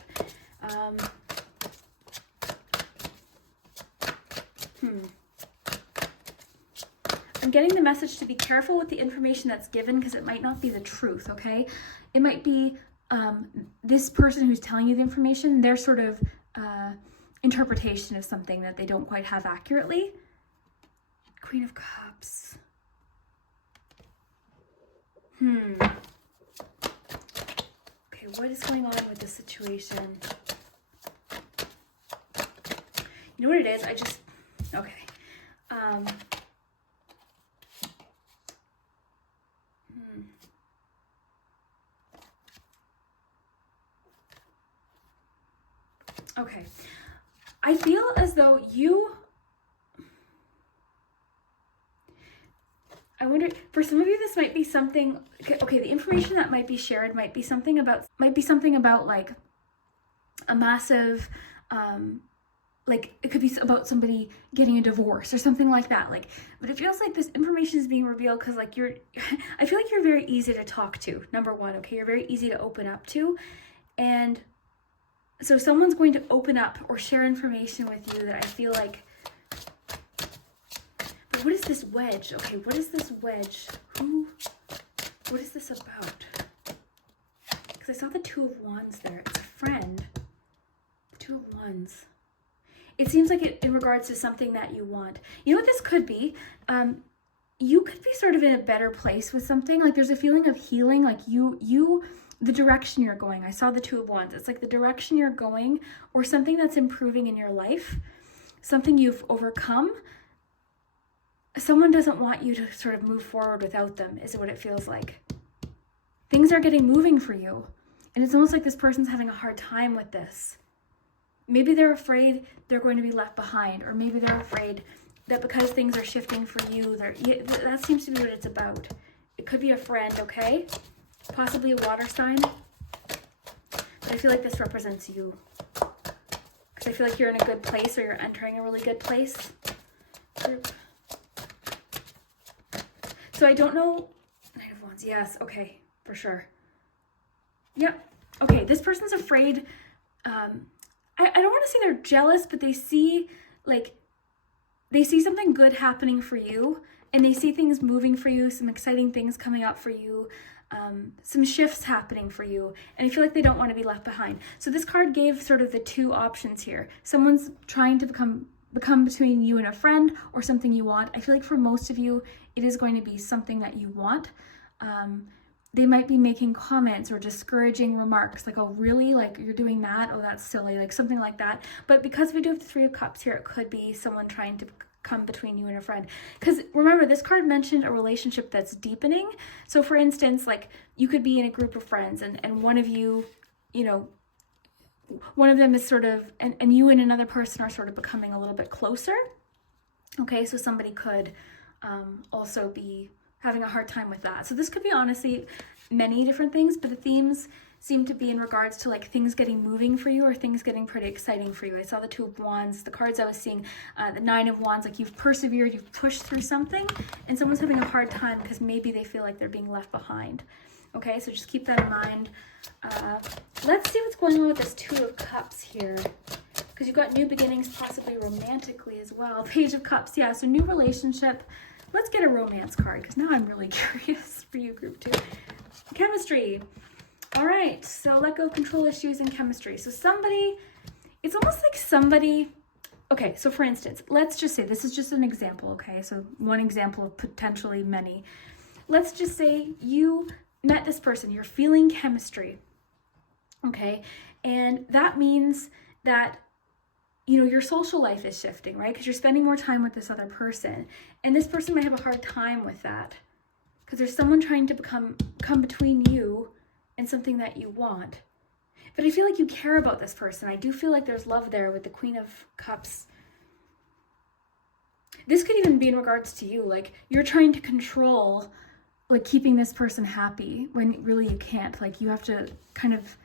I'm getting the message to be careful with the information that's given, because it might not be the truth, okay? It might be this person who's telling you the information, their sort of interpretation of something that they don't quite have accurately. Queen of Cups. Okay, what is going on with this situation? You know what it is? Okay. Okay. I feel as though I wonder, for some of you, this might be something, okay, the information that might be shared might be something about like a massive, like it could be about somebody getting a divorce or something like that. Like, but it feels like this information is being revealed because like I feel like you're very easy to talk to, number one, okay? You're very easy to open up to. And so someone's going to open up or share information with you that I feel like, but what is this wedge? Okay, what is this wedge? What is this about? Because I saw the Two of Wands there. It's a friend. The Two of Wands. It seems like it in regards to something that you want. You know what this could be? You could be sort of in a better place with something. Like there's a feeling of healing, like the direction you're going. I saw the Two of Wands. It's like the direction you're going, or something that's improving in your life, something you've overcome. Someone doesn't want you to sort of move forward without them, is what it feels like. Things are getting moving for you. And it's almost like this person's having a hard time with this. Maybe they're afraid they're going to be left behind, or maybe they're afraid that because things are shifting for you, that seems to be what it's about. It could be a friend, okay? Possibly a water sign. But I feel like this represents you. Because I feel like you're in a good place, or you're entering a really good place. So I don't know. Knight of Wands. Yes. Okay. For sure. Yep. Okay. This person's afraid. I don't want to say they're jealous, but they see something good happening for you, and they see things moving for you, some exciting things coming up for you, some shifts happening for you, and I feel like they don't want to be left behind. So this card gave sort of the two options here. Someone's trying to become between you and a friend, or something you want. I feel like for most of you, it is going to be something that you want. They might be making comments or discouraging remarks, like, oh, really? Like, you're doing that? Oh, that's silly, like something like that. But because we do have the Three of Cups here, it could be someone trying to come between you and a friend. Because remember, this card mentioned a relationship that's deepening. So for instance, like you could be in a group of friends, and one of you, one of them is sort of, and you and another person are sort of becoming a little bit closer. Okay, so somebody could also be having a hard time with that. So this could be honestly many different things, but the themes seem to be in regards to like things getting moving for you or things getting pretty exciting for you. I saw the Two of Wands, the cards I was seeing, the Nine of Wands, like you've persevered, you've pushed through something, and someone's having a hard time because maybe they feel like they're being left behind. Okay, so just keep that in mind. Let's see what's going on with this Two of Cups here, because you've got new beginnings, possibly romantically as well. Page of Cups, yeah, so new relationship. Let's get a romance card, because now I'm really curious for you, group 2. Chemistry. All right, so let go of control issues and chemistry. So somebody, it's almost like somebody, okay, so for instance, let's just say, this is just an example, okay? So one example of potentially many. Let's just say you met this person, you're feeling chemistry, okay? And that means that, you know, your social life is shifting, right? Because you're spending more time with this other person. And this person might have a hard time with that because there's someone trying to come between you and something that you want. But I feel like you care about this person. I do feel like there's love there with the Queen of Cups. This could even be in regards to you. Like you're trying to control, like keeping this person happy when really you can't. Like you have to kind of,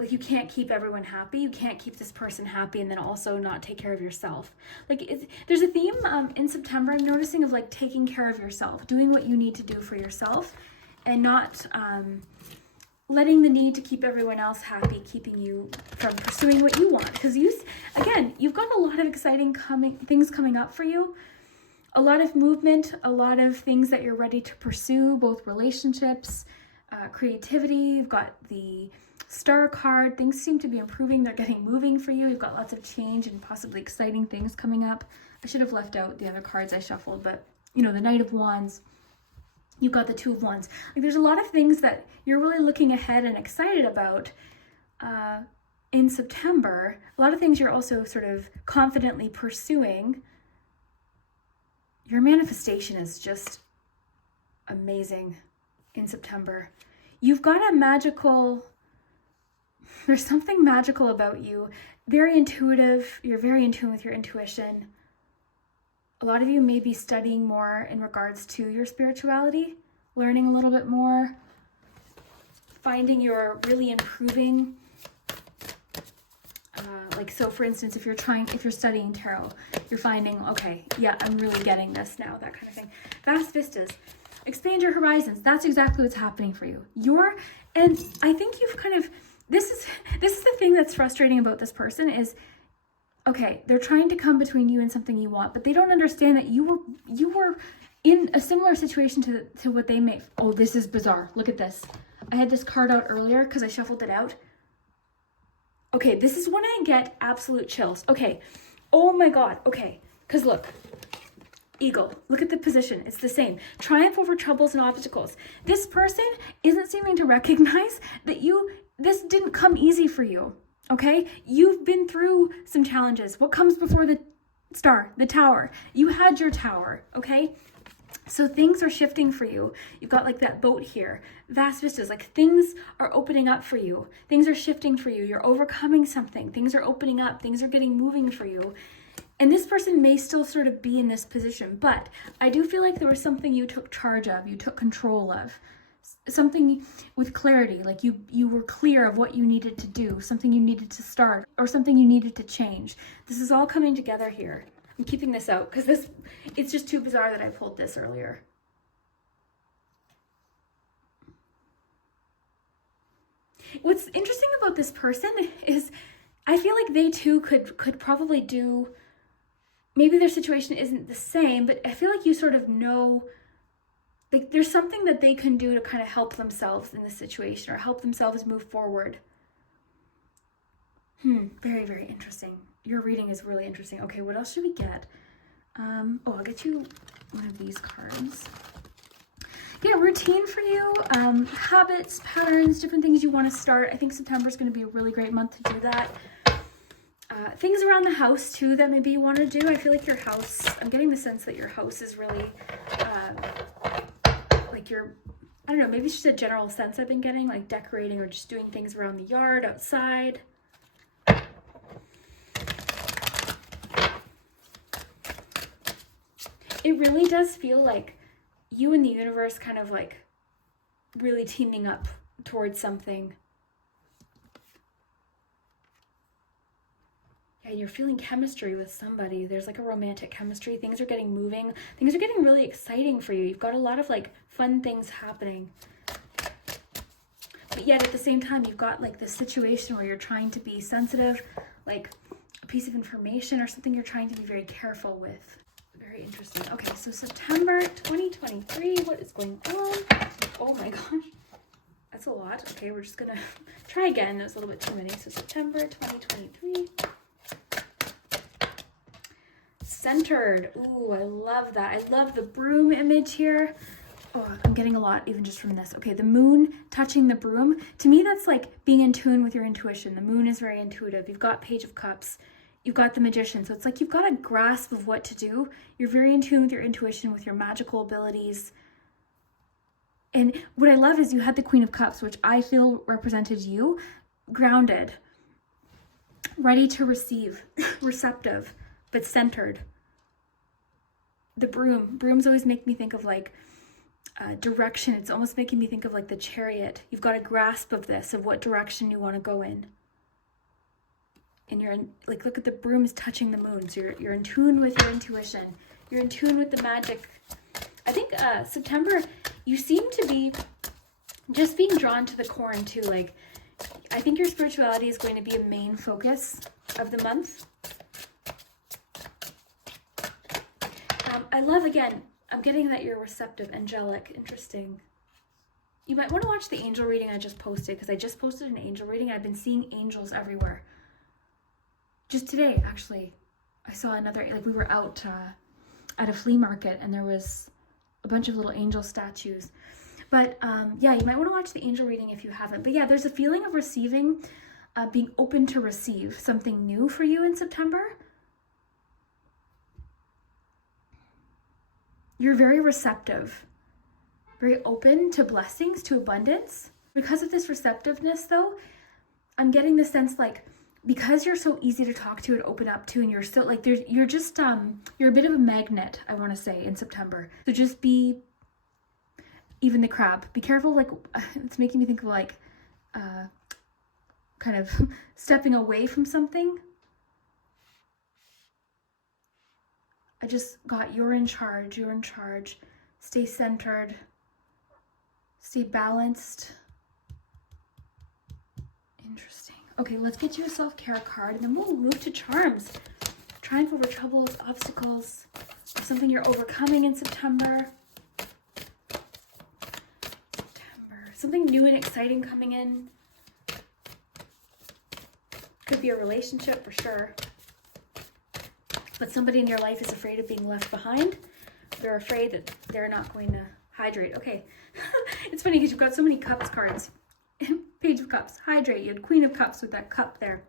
like you can't keep everyone happy. You can't keep this person happy and then also not take care of yourself. Like there's a theme in September I'm noticing of like taking care of yourself, doing what you need to do for yourself, and not letting the need to keep everyone else happy keeping you from pursuing what you want. Because you've got a lot of exciting things coming up for you. A lot of movement, a lot of things that you're ready to pursue, both relationships, creativity. You've got the Star card. Things seem to be improving. They're getting moving for you. You've got lots of change and possibly exciting things coming up. I should have left out the other cards I shuffled, but you know, the Knight of Wands. You've got the Two of Wands. Like there's a lot of things that you're really looking ahead and excited about in September. A lot of things you're also sort of confidently pursuing. Your manifestation is just amazing in September. You've got there's something magical about you. Very intuitive. You're very in tune with your intuition. A lot of you may be studying more in regards to your spirituality, learning a little bit more, finding you're really improving. Like, so for instance, if you're studying tarot, you're finding, okay, yeah, I'm really getting this now, that kind of thing. Vast vistas, expand your horizons. That's exactly what's happening for you. And I think you've kind of, this is the thing that's frustrating about this person is, okay, they're trying to come between you and something you want, but they don't understand that you were in a similar situation to what they may. Oh, this is bizarre. Look at this. I had this card out earlier because I shuffled it out. Okay, this is when I get absolute chills. Okay, oh my God. Okay, because look, Eagle. Look at the position. It's the same. Triumph over troubles and obstacles. This person isn't seeming to recognize that this didn't come easy for you. Okay, you've been through some challenges. What comes before the star? The tower. You had your tower, okay? So things are shifting for you. You've got like that boat here. Vast vistas, like things are opening up for you. Things are shifting for you. You're overcoming something. Things are opening up. Things are getting moving for you. And this person may still sort of be in this position, but I do feel like there was something you took charge of, you took control of. Something with clarity, like you were clear of what you needed to do, something you needed to start, or something you needed to change. This is all coming together here. I'm keeping this out because it's just too bizarre that I pulled this earlier. What's interesting about this person is I feel like they too could probably do, maybe their situation isn't the same, but I feel like you sort of know, like there's something that they can do to kind of help themselves in this situation or help themselves move forward. Very, very interesting. Your reading is really interesting. Okay, what else should we get? I'll get you one of these cards. Yeah, routine for you, habits, patterns, different things you want to start. I think September is going to be a really great month to do that. Things around the house too that maybe you want to do. I feel like your house, I'm getting the sense that your house is really like I don't know, maybe it's just a general sense I've been getting, like decorating or just doing things around the yard, outside. It really does feel like you and the universe kind of like really teaming up towards something. And you're feeling chemistry with somebody. There's like a romantic chemistry. Things are getting moving. Things are getting really exciting for you. You've got a lot of like fun things happening. But yet at the same time, you've got like this situation where you're trying to be sensitive, like a piece of information or something you're trying to be very careful with. Very interesting. Okay, so September 2023, what is going on? Oh my gosh, that's a lot. Okay, we're just gonna try again. That was a little bit too many. So September 2023. Centered. Ooh, I love that. I love the broom image here. Oh, I'm getting a lot even just from this. Okay, the moon touching the broom. To me, that's like being in tune with your intuition. The moon is very intuitive. You've got Page of Cups. You've got the Magician. So it's like you've got a grasp of what to do. You're very in tune with your intuition, with your magical abilities. And what I love is you had the Queen of Cups, which I feel represented you, grounded, ready to receive, receptive, but centered. The brooms always make me think of like direction. It's almost making me think of like the Chariot. You've got a grasp of this, of what direction you want to go in. And you're in, like, look at the brooms touching the moon. So you're in tune with your intuition. You're in tune with the magic. I think September, you seem to be just being drawn to the corn too. Like, I think your spirituality is going to be a main focus of the month. I love, again, I'm getting that you're receptive, angelic, interesting. You might want to watch the angel reading I just posted, because I just posted an angel reading. I've been seeing angels everywhere. Just today, actually, I saw another, like we were out at a flea market and there was a bunch of little angel statues. But yeah, you might want to watch the angel reading if you haven't. But yeah, there's a feeling of receiving, being open to receive something new for you in September. You're very receptive, very open to blessings, to abundance. Because of this receptiveness though, I'm getting the sense like, because you're so easy to talk to and open up to, and you're so like, you're just, you're a bit of a magnet, I want to say, in September. So just be, even the crab, be careful, like, it's making me think of like, kind of stepping away from something. I just got, you're in charge, stay centered, stay balanced. Interesting. Okay, let's get you a self-care card, and then we'll move to charms. Triumph over troubles, obstacles, something you're overcoming in September. Something new and exciting coming in. Could be a relationship for sure. But somebody in your life is afraid of being left behind. They're afraid that they're not going to hydrate. Okay, it's funny because you've got so many cups cards. Page of Cups, hydrate. You had Queen of Cups with that cup there.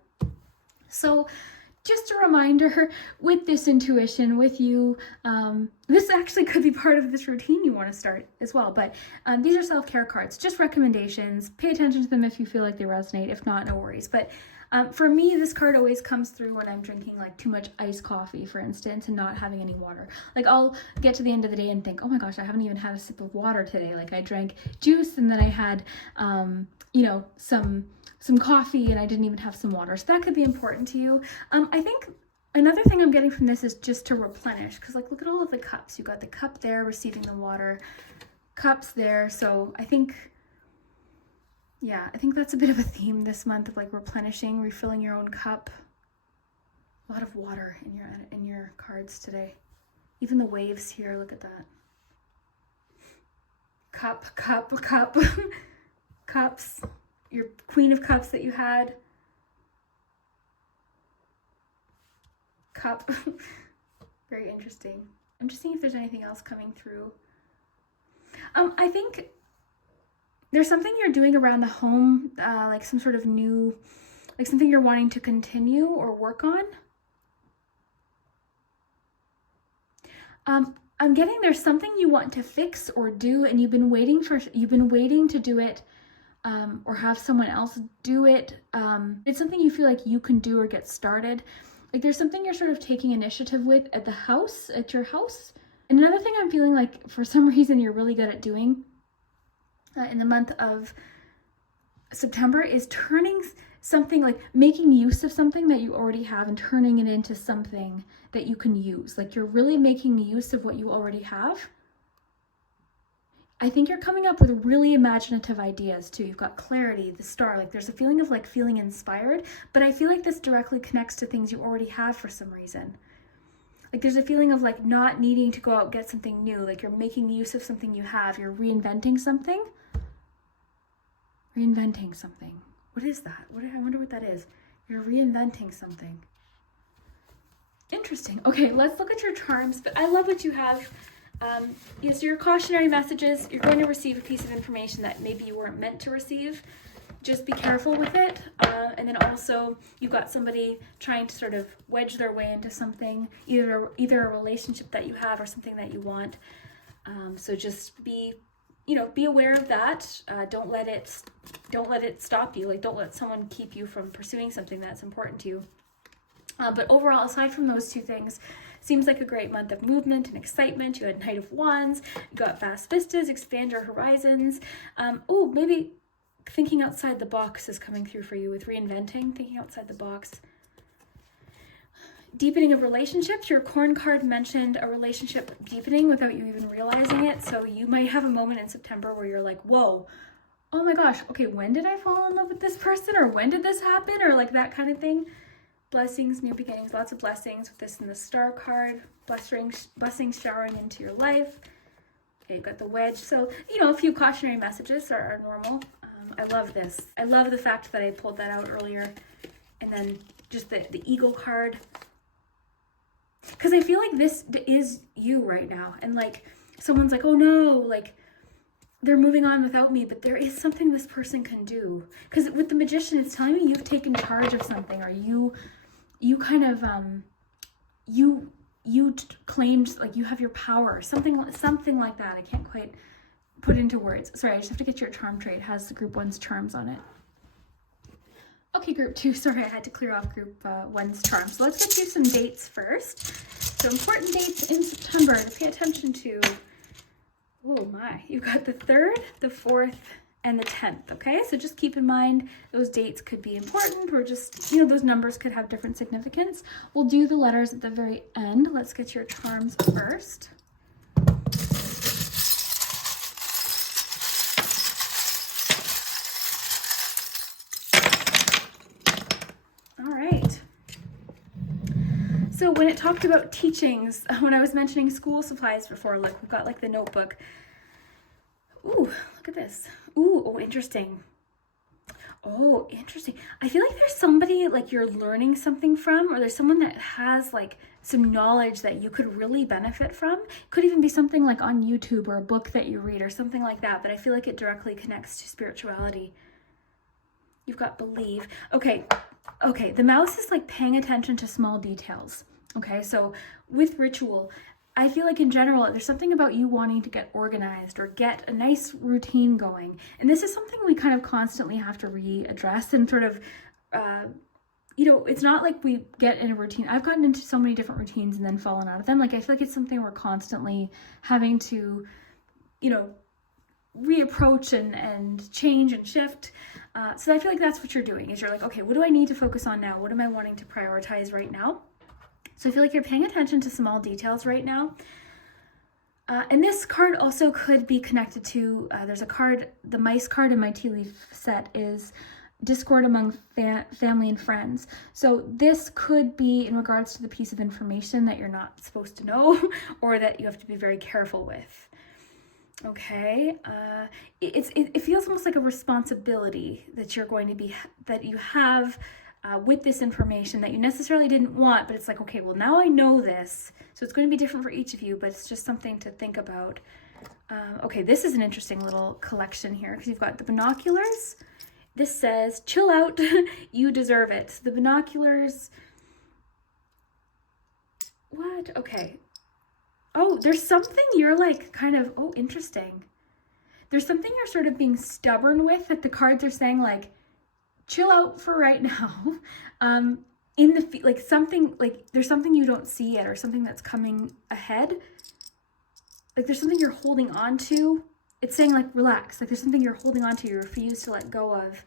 So just a reminder with this intuition, with you, this actually could be part of this routine you want to start as well. But these are self-care cards, just recommendations. Pay attention to them if you feel like they resonate. If not, no worries. But for me, this card always comes through when I'm drinking like too much iced coffee, for instance, and not having any water. Like I'll get to the end of the day and think, oh my gosh, I haven't even had a sip of water today. Like I drank juice and then I had, you know, some coffee and I didn't even have some water. So that could be important to you. I think another thing I'm getting from this is just to replenish, because like look at all of the cups. You got the cup there receiving the water, cups there. So I think, yeah, I think that's a bit of a theme this month of like replenishing, refilling your own cup. A lot of water in your cards today. Even the waves here, look at that. Cup, cups. Your Queen of Cups that you had. Cup. Very interesting. I'm just seeing if there's anything else coming through. I think there's something you're doing around the home, like some sort of new, like something you're wanting to continue or work on. I'm getting there's something you want to fix or do, and you've been waiting to do it, or have someone else do it. It's something you feel like you can do or get started. Like there's something you're sort of taking initiative with at your house. And another thing I'm feeling like for some reason you're really good at doing in the month of September is turning something, like making use of something that you already have and turning it into something that you can use. Like you're really making use of what you already have. I think you're coming up with really imaginative ideas too. You've got clarity, the star, like there's a feeling of like feeling inspired, but I feel like this directly connects to things you already have for some reason. Like there's a feeling of like not needing to go out and get something new, like you're making use of something you have, you're reinventing something. Reinventing something. What is that? I wonder what that is. You're reinventing something. Interesting. Okay, let's look at your charms, but I love what you have. So your cautionary messages, you're going to receive a piece of information that maybe you weren't meant to receive. Just be careful with it. And then also you've got somebody trying to sort of wedge their way into something, either a relationship that you have or something that you want. So just be aware of that. Don't let it stop you. Like don't let someone keep you from pursuing something that's important to you. But overall, aside from those two things, seems like a great month of movement and excitement. You had Knight of Wands, you got vast vistas, expand your horizons. Maybe thinking outside the box is coming through for you with reinventing, thinking outside the box. Deepening of relationships. Your corn card mentioned a relationship deepening without you even realizing it. So you might have a moment in September where you're like, whoa, oh my gosh, okay, when did I fall in love with this person? Or when did this happen? Or like that kind of thing. Blessings, new beginnings, lots of blessings with this in the star card. Blessings showering into your life. Okay, you've got the wedge. So, a few cautionary messages are normal. I love this. I love the fact that I pulled that out earlier. And then just the eagle card. Because I feel like this is you right now. And like someone's like, oh no, like they're moving on without me, but there is something this person can do. Because with the Magician, it's telling me you've taken charge of something, or you kind of you claimed like you have your power, something like that. I can't quite put into words. Sorry, I just have to get your charm trait. It has the group 1's charms on it. Okay, group 2. Sorry, I had to clear off group 1's charms. So let's get you some dates first. So important dates in September to pay attention to. Oh my, you've got the 3rd, the 4th, and the 10th, okay? So just keep in mind those dates could be important, or just, those numbers could have different significance. We'll do the letters at the very end. Let's get your charms first. All right. So when it talked about teachings, when I was mentioning school supplies before, look, we've got like the notebook. Ooh, look at this. Ooh, oh, interesting. Oh, interesting. I feel like there's somebody like you're learning something from, or there's someone that has like some knowledge that you could really benefit from. Could even be something like on YouTube or a book that you read or something like that, but I feel like it directly connects to spirituality. You've got believe. Okay, the mouse is like paying attention to small details. Okay, so with ritual, I feel like in general, there's something about you wanting to get organized or get a nice routine going. And this is something we kind of constantly have to readdress and sort of, it's not like we get in a routine. I've gotten into so many different routines and then fallen out of them. Like, I feel like it's something we're constantly having to, reapproach and change and shift. So I feel like that's what you're doing, is you're like, okay, what do I need to focus on now? What am I wanting to prioritize right now? So I feel like you're paying attention to small details right now. And this card also could be connected to, there's a card, the mice card in my tea leaf set is discord among family and friends. So this could be in regards to the piece of information that you're not supposed to know or that you have to be very careful with. Okay, it feels almost like a responsibility that you have with this information that you necessarily didn't want, but it's like, okay, well, now I know this, so it's going to be different for each of you, but it's just something to think about. Okay, this is an interesting little collection here, because you've got the binoculars. This says, chill out, you deserve it. The binoculars, what? Okay. Oh, there's something you're like kind of, oh, interesting. There's something you're sort of being stubborn with, that the cards are saying like, chill out for right now. Like something, like there's something you don't see yet, or something that's coming ahead. Like there's something you're holding on to. It's saying like, relax. Like there's something you're holding on to, you refuse to let go of.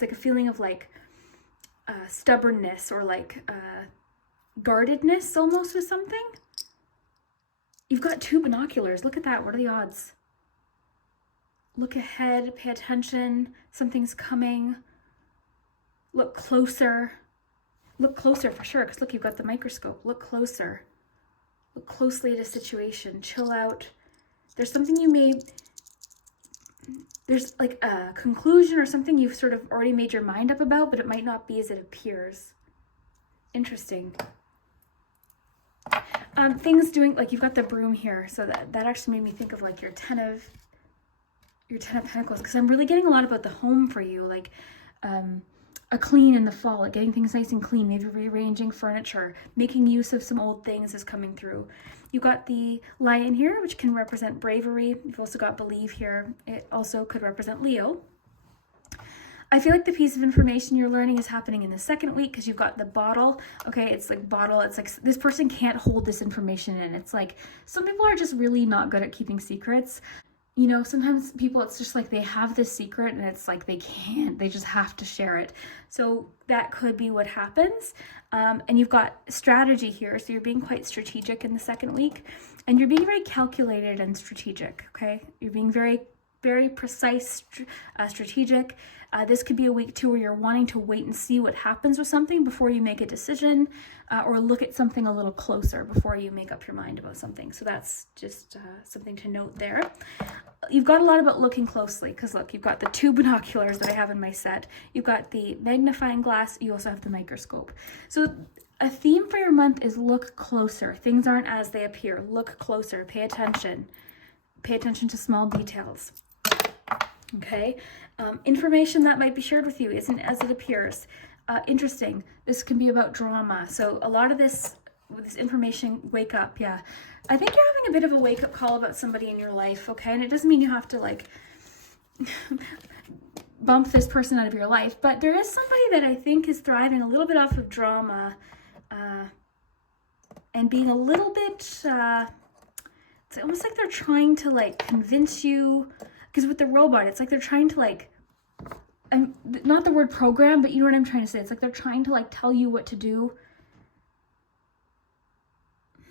It's like a feeling of like stubbornness or like guardedness almost with something. You've got 2 binoculars. Look at that. What are the odds? Look ahead, pay attention. Something's coming. Look closer. Look closer for sure, because look, you've got the microscope. Look closer. Look closely at a situation. Chill out. There's something there's like a conclusion or something you've sort of already made your mind up about, but it might not be as it appears. Interesting. Things doing, like you've got the broom here, so that actually made me think of like your Ten of Pentacles, because I'm really getting a lot about the home for you, like a clean in the fall, like getting things nice and clean, maybe rearranging furniture, making use of some old things is coming through. You got the lion here, which can represent bravery. You've also got believe here. It also could represent Leo. I feel like the piece of information you're learning is happening in the second week, because you've got the bottle. Okay, it's like bottle. It's like this person can't hold this information in. It's like some people are just really not good at keeping secrets. You know, sometimes people, it's just like they have this secret and it's like they can't, they just have to share it. So that could be what happens. And you've got strategy here. So you're being quite strategic in the second week, and you're being very calculated and strategic. Okay, you're being very, very precise, strategic. This could be a week too where you're wanting to wait and see what happens with something before you make a decision, or look at something a little closer before you make up your mind about something. So that's just something to note there. You've got a lot about looking closely, because look, you've got the 2 binoculars that I have in my set. You've got the magnifying glass. You also have the microscope. So a theme for your month is look closer. Things aren't as they appear. Look closer. Pay attention. Pay attention to small details. Okay, information that might be shared with you isn't as it appears. Interesting. This can be about drama. So a lot of this information, wake up. Yeah, I think you're having a bit of a wake-up call about somebody in your life. Okay, and it doesn't mean you have to like bump this person out of your life, but there is somebody that I think is thriving a little bit off of drama, and being a little bit, it's almost like they're trying to like convince you. Because with the robot, it's like they're trying to like, not the word program, but you know what I'm trying to say. It's like they're trying to like tell you what to do.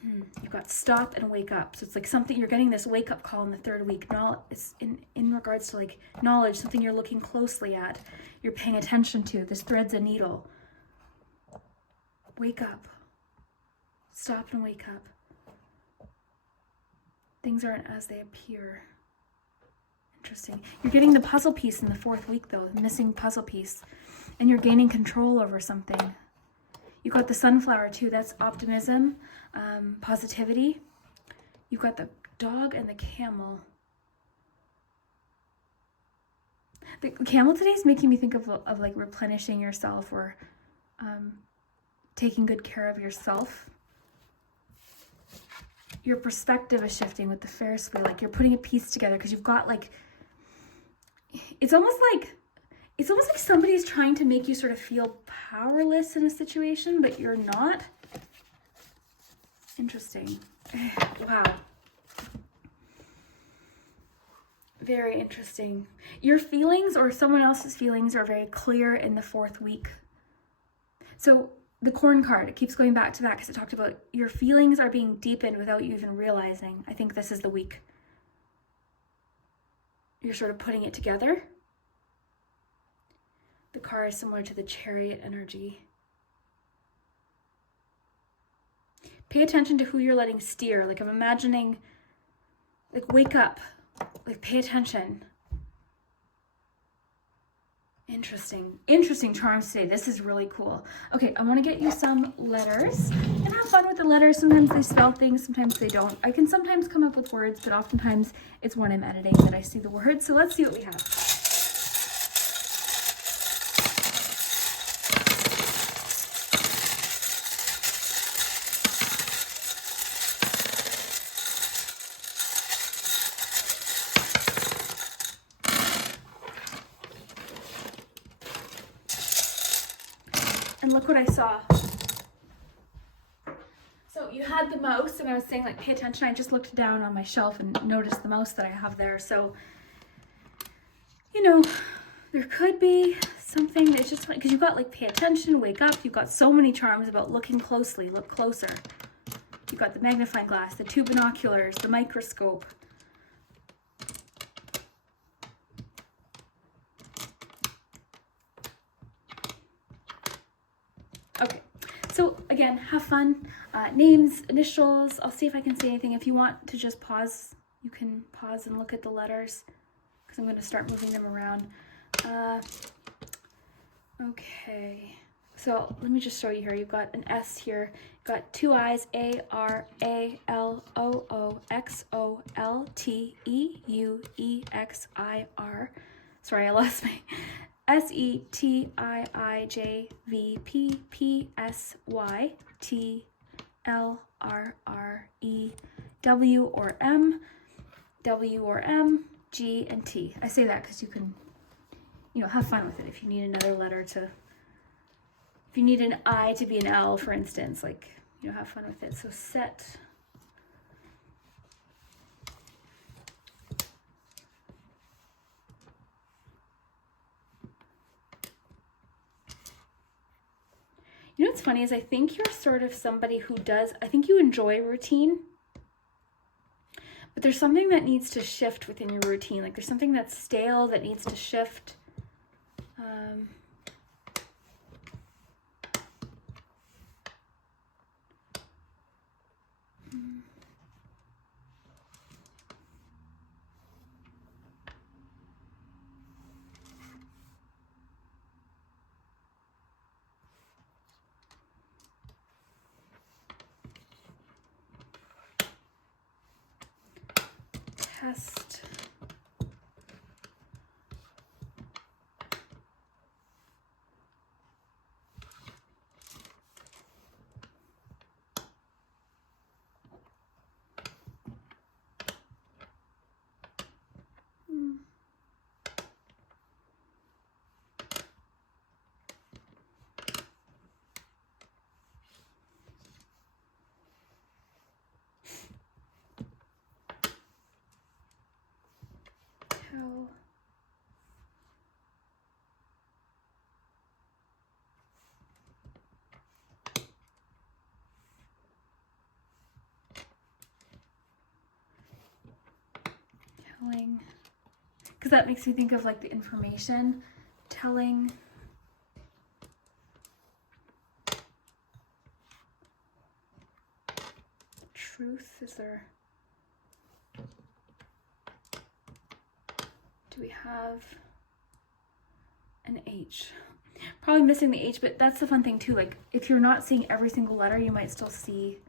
You've got stop and wake up. So it's like something, you're getting this wake up call in the third week. It's in regards to like knowledge, something you're looking closely at. You're paying attention to. This thread's a needle. Wake up. Stop and wake up. Things aren't as they appear. Interesting. You're getting the puzzle piece in the 4th week though, the missing puzzle piece. And you're gaining control over something. You've got the sunflower too, that's optimism, positivity. You've got the dog and the camel. The camel today is making me think of like replenishing yourself, or taking good care of yourself. Your perspective is shifting with the Ferris wheel, like you're putting a piece together, because you've got like, it's almost like somebody's trying to make you sort of feel powerless in a situation, but you're not. Interesting. Wow. Very interesting. Your feelings or someone else's feelings are very clear in the 4th week. So the corn card, it keeps going back to that, because it talked about your feelings are being deepened without you even realizing. I think this is the week. You're sort of putting it together. The car is similar to the Chariot energy. Pay attention to who you're letting steer. Like I'm imagining, like wake up, like pay attention. Interesting charms today. This is really cool. Okay, I want to get you some letters and have fun with the letters. Sometimes they spell things, sometimes they don't. I can sometimes come up with words, but oftentimes it's when I'm editing that I see the words. So let's see what we have. And look what I saw. So you had the mouse, and I was saying like pay attention. I just looked down on my shelf and noticed the mouse that I have there. So, you know, there could be something that's just because you've got like pay attention, wake up. You've got so many charms about looking closely, look closer. You've got the magnifying glass, the two binoculars, the microscope. Okay, so again, have fun. Names, initials. I'll see if I can see anything. If you want to just pause, you can pause and look at the letters because I'm going to start moving them around. Okay, so let me just show you here. You've got an S here. You've got two I's, ARALOOXOLTEUEXIR. Sorry, I lost my SETIIJVPPSYTLRREW or M, W or M, G and T. I say that because you can, have fun with it. If you need another letter to, if you need an I to be an L, for instance, like, have fun with it. So set. What's funny is I think you're sort of somebody who I think you enjoy routine, but there's something that needs to shift within your routine. Like there's something that's stale that needs to shift. Test. Telling, because that makes me think of like the information telling. Truth, is there? Do we have an H? Probably missing the H, but that's the fun thing too. Like if you're not seeing every single letter, you might still see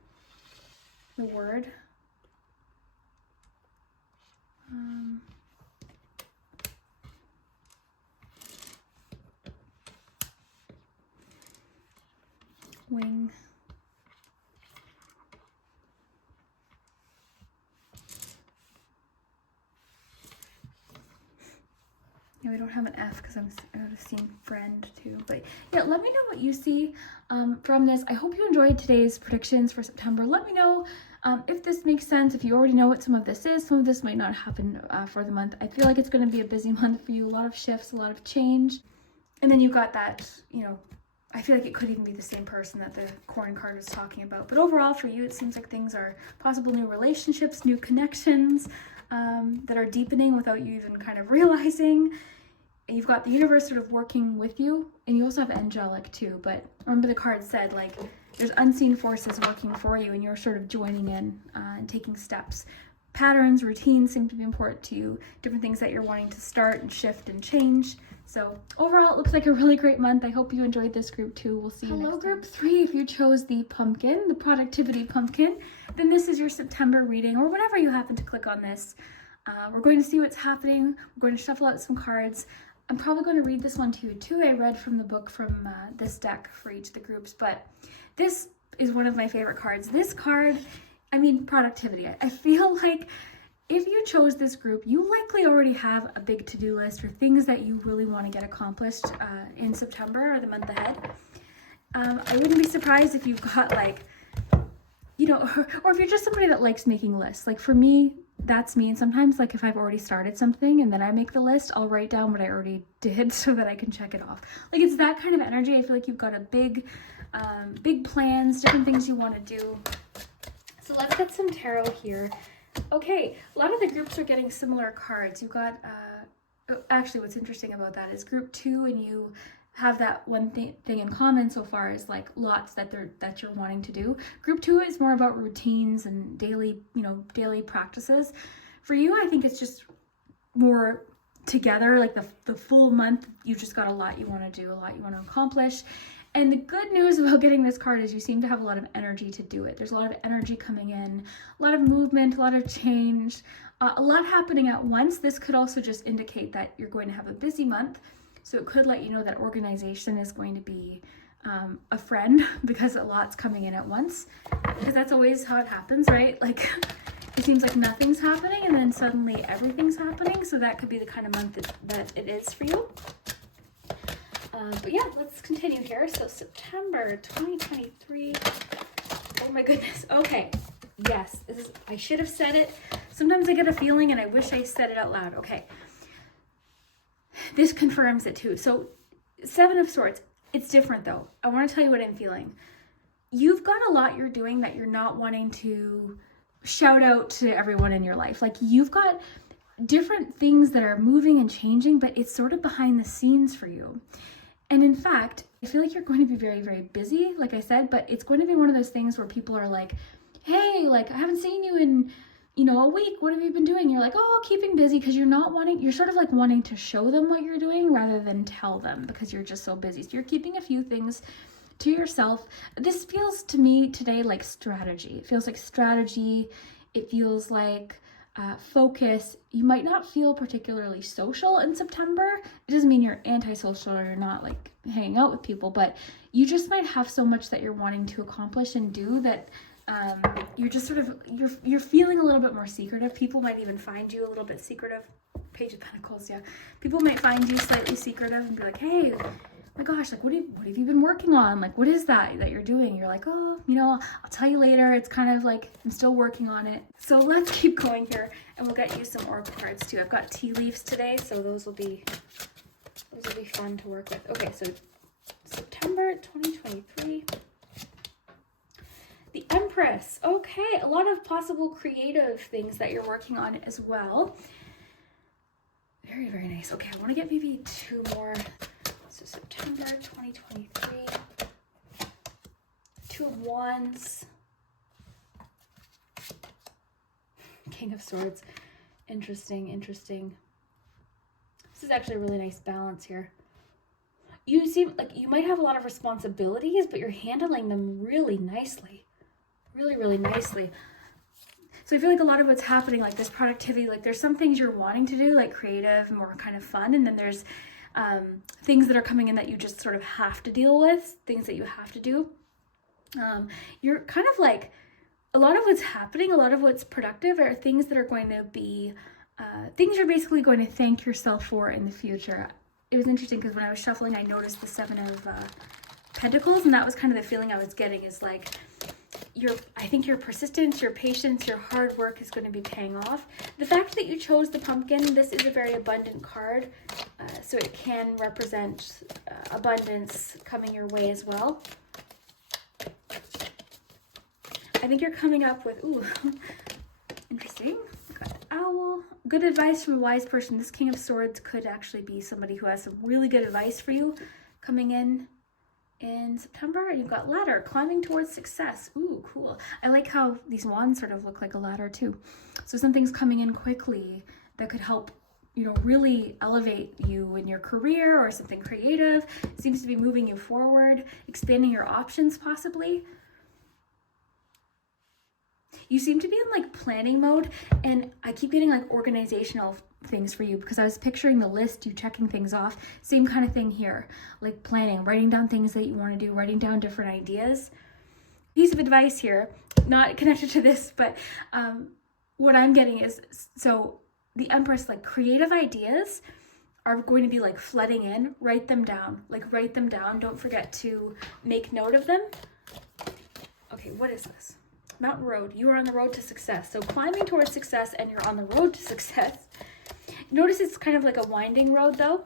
the word. Wing. Yeah, we don't have an F because I would have seen friend too. But yeah, let me know what you see from this. I hope you enjoyed today's predictions for September. Let me know if this makes sense, if you already know what some of this is. Some of this might not happen for the month. I feel like it's going to be a busy month for you. A lot of shifts, a lot of change. And then you've got that, I feel like it could even be the same person that the corn card was talking about. But overall for you, it seems like things are possible new relationships, new connections that are deepening without you even kind of realizing. You've got the universe sort of working with you, and you also have angelic too. But remember the card said like there's unseen forces working for you, and you're sort of joining in and taking steps. Patterns, routines seem to be important to you, different things that you're wanting to start and shift and change. So overall, it looks like a really great month. I hope you enjoyed this group too. We'll see you next time. Hello, group 3. If you chose the pumpkin, the productivity pumpkin, then this is your September reading, or whenever you happen to click on this. We're going to see what's happening. We're going to shuffle out some cards. I'm probably going to read this one to you too. I read from the book from this deck for each of the groups, but this is one of my favorite cards. This card, productivity. I feel like if you chose this group, you likely already have a big to-do list or things that you really want to get accomplished in September or the month ahead. I wouldn't be surprised if you've got or if you're just somebody that likes making lists. Like for me, that's me. And sometimes, like, if I've already started something and then I make the list, I'll write down what I already did so that I can check it off. Like, it's that kind of energy. I feel like you've got a big plans, different things you want to do. So let's get some tarot here. Okay, a lot of the groups are getting similar cards. You've got, actually what's interesting about that is group 2 and you have that one thing in common so far as like lots that you're wanting to do. Group 2 is more about routines and daily practices. For you, I think it's just more together, like the full month, you've just got a lot you want to do, a lot you want to accomplish. And the good news about getting this card is you seem to have a lot of energy to do it. There's a lot of energy coming in, a lot of movement, a lot of change, a lot happening at once. This could also just indicate that you're going to have a busy month. So it could let you know that organization is going to be a friend because a lot's coming in at once. Because that's always how it happens, right? Like, it seems like nothing's happening and then suddenly everything's happening. So that could be the kind of month that it is for you. But yeah, let's continue here. So September 2023. Oh my goodness. Okay. Yes, I should have said it. Sometimes I get a feeling and I wish I said it out loud. Okay. This confirms it too. So 7 of Swords. It's different though. I want to tell you what I'm feeling. You've got a lot you're doing that you're not wanting to shout out to everyone in your life. Like, you've got different things that are moving and changing, but it's sort of behind the scenes for you. And in fact, I feel like you're going to be very, very busy, like I said, but it's going to be one of those things where people are like, hey, like, I haven't seen you in, a week. What have you been doing? You're like, oh, keeping busy, because you're sort of like wanting to show them what you're doing rather than tell them because you're just so busy. So you're keeping a few things to yourself. This feels to me today like strategy. It feels like strategy. It feels like focus. You might not feel particularly social in September. It doesn't mean you're antisocial or you're not like hanging out with people, but you just might have so much that you're wanting to accomplish and do that you're just sort of, you're feeling a little bit more secretive. People might even find you a little bit secretive. Page of Pentacles, yeah. People might find you slightly secretive and be like, hey, my gosh, like, what have you been working on? Like, what is that you're doing? You're like, oh, I'll tell you later. It's kind of like, I'm still working on it. So let's keep going here and we'll get you some oracle cards too. I've got tea leaves today, so those will be fun to work with. Okay, so September 2023. The Empress. Okay, a lot of possible creative things that you're working on as well. Very, very nice. Okay, I want to get maybe 2 more. So September 2023. 2 of Wands. King of Swords. Interesting. This is actually a really nice balance here. You seem like you might have a lot of responsibilities, but you're handling them really nicely. Really, really nicely. So I feel like a lot of what's happening, like this productivity, like there's some things you're wanting to do, like creative, more kind of fun. And then there's things that are coming in that you just sort of have to deal with, things that you have to do. You're kind of like, a lot of what's happening, a lot of what's productive are things that are going to be, things you're basically going to thank yourself for in the future. It was interesting because when I was shuffling, I noticed the 7 of Pentacles, and that was kind of the feeling I was getting is like, I think your persistence, your patience, your hard work is going to be paying off. The fact that you chose the pumpkin, this is a very abundant card, so it can represent abundance coming your way as well. I think you're coming up with, ooh, interesting. Got the owl. Good advice from a wise person. This King of Swords could actually be somebody who has some really good advice for you coming in September. And you've got ladder, climbing towards success. Ooh, cool. I like how these wands sort of look like a ladder too. So something's coming in quickly that could help, really elevate you in your career, or something creative. It seems to be moving you forward, expanding your options possibly. You seem to be in like planning mode, and I keep getting like organizational things for you because I was picturing the list, you checking things off. Same kind of thing here, like planning, writing down things that you want to do, writing down different ideas. Piece of advice here, not connected to this, but what I'm getting is, so the Empress, like creative ideas are going to be like flooding in. Write them down, write them down. Don't forget to make note of them. Okay, what is this? mountain road. You are on the road to success. So climbing towards success, and you're on the road to success. Notice it's kind of like a winding road though.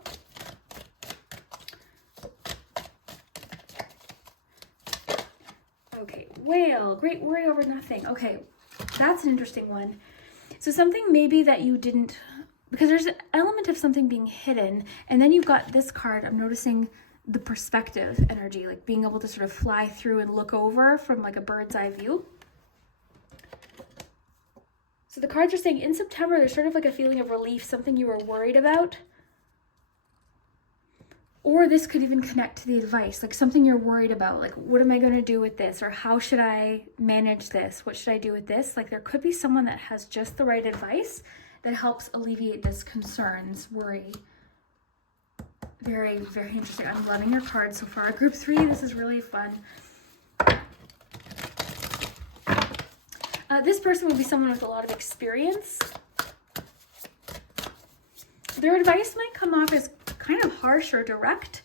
Okay, whale, great worry over nothing. Okay, that's an interesting one. So something maybe that you didn't, because there's an element of something being hidden, and then you've got this card. I'm noticing the perspective energy, like being able to sort of fly through and look over from like a bird's eye view. So the cards are saying in September, there's sort of like a feeling of relief, something you were worried about. Or this could even connect to the advice, like something you're worried about, like what am I going to do with this? Or how should I manage this? What should I do with this? Like there could be someone that has just the right advice that helps alleviate this concerns, worry. Very, very interesting. I'm loving your cards so far. Group 3, this is really fun. This person would be someone with a lot of experience. Their advice might come off as kind of harsh or direct.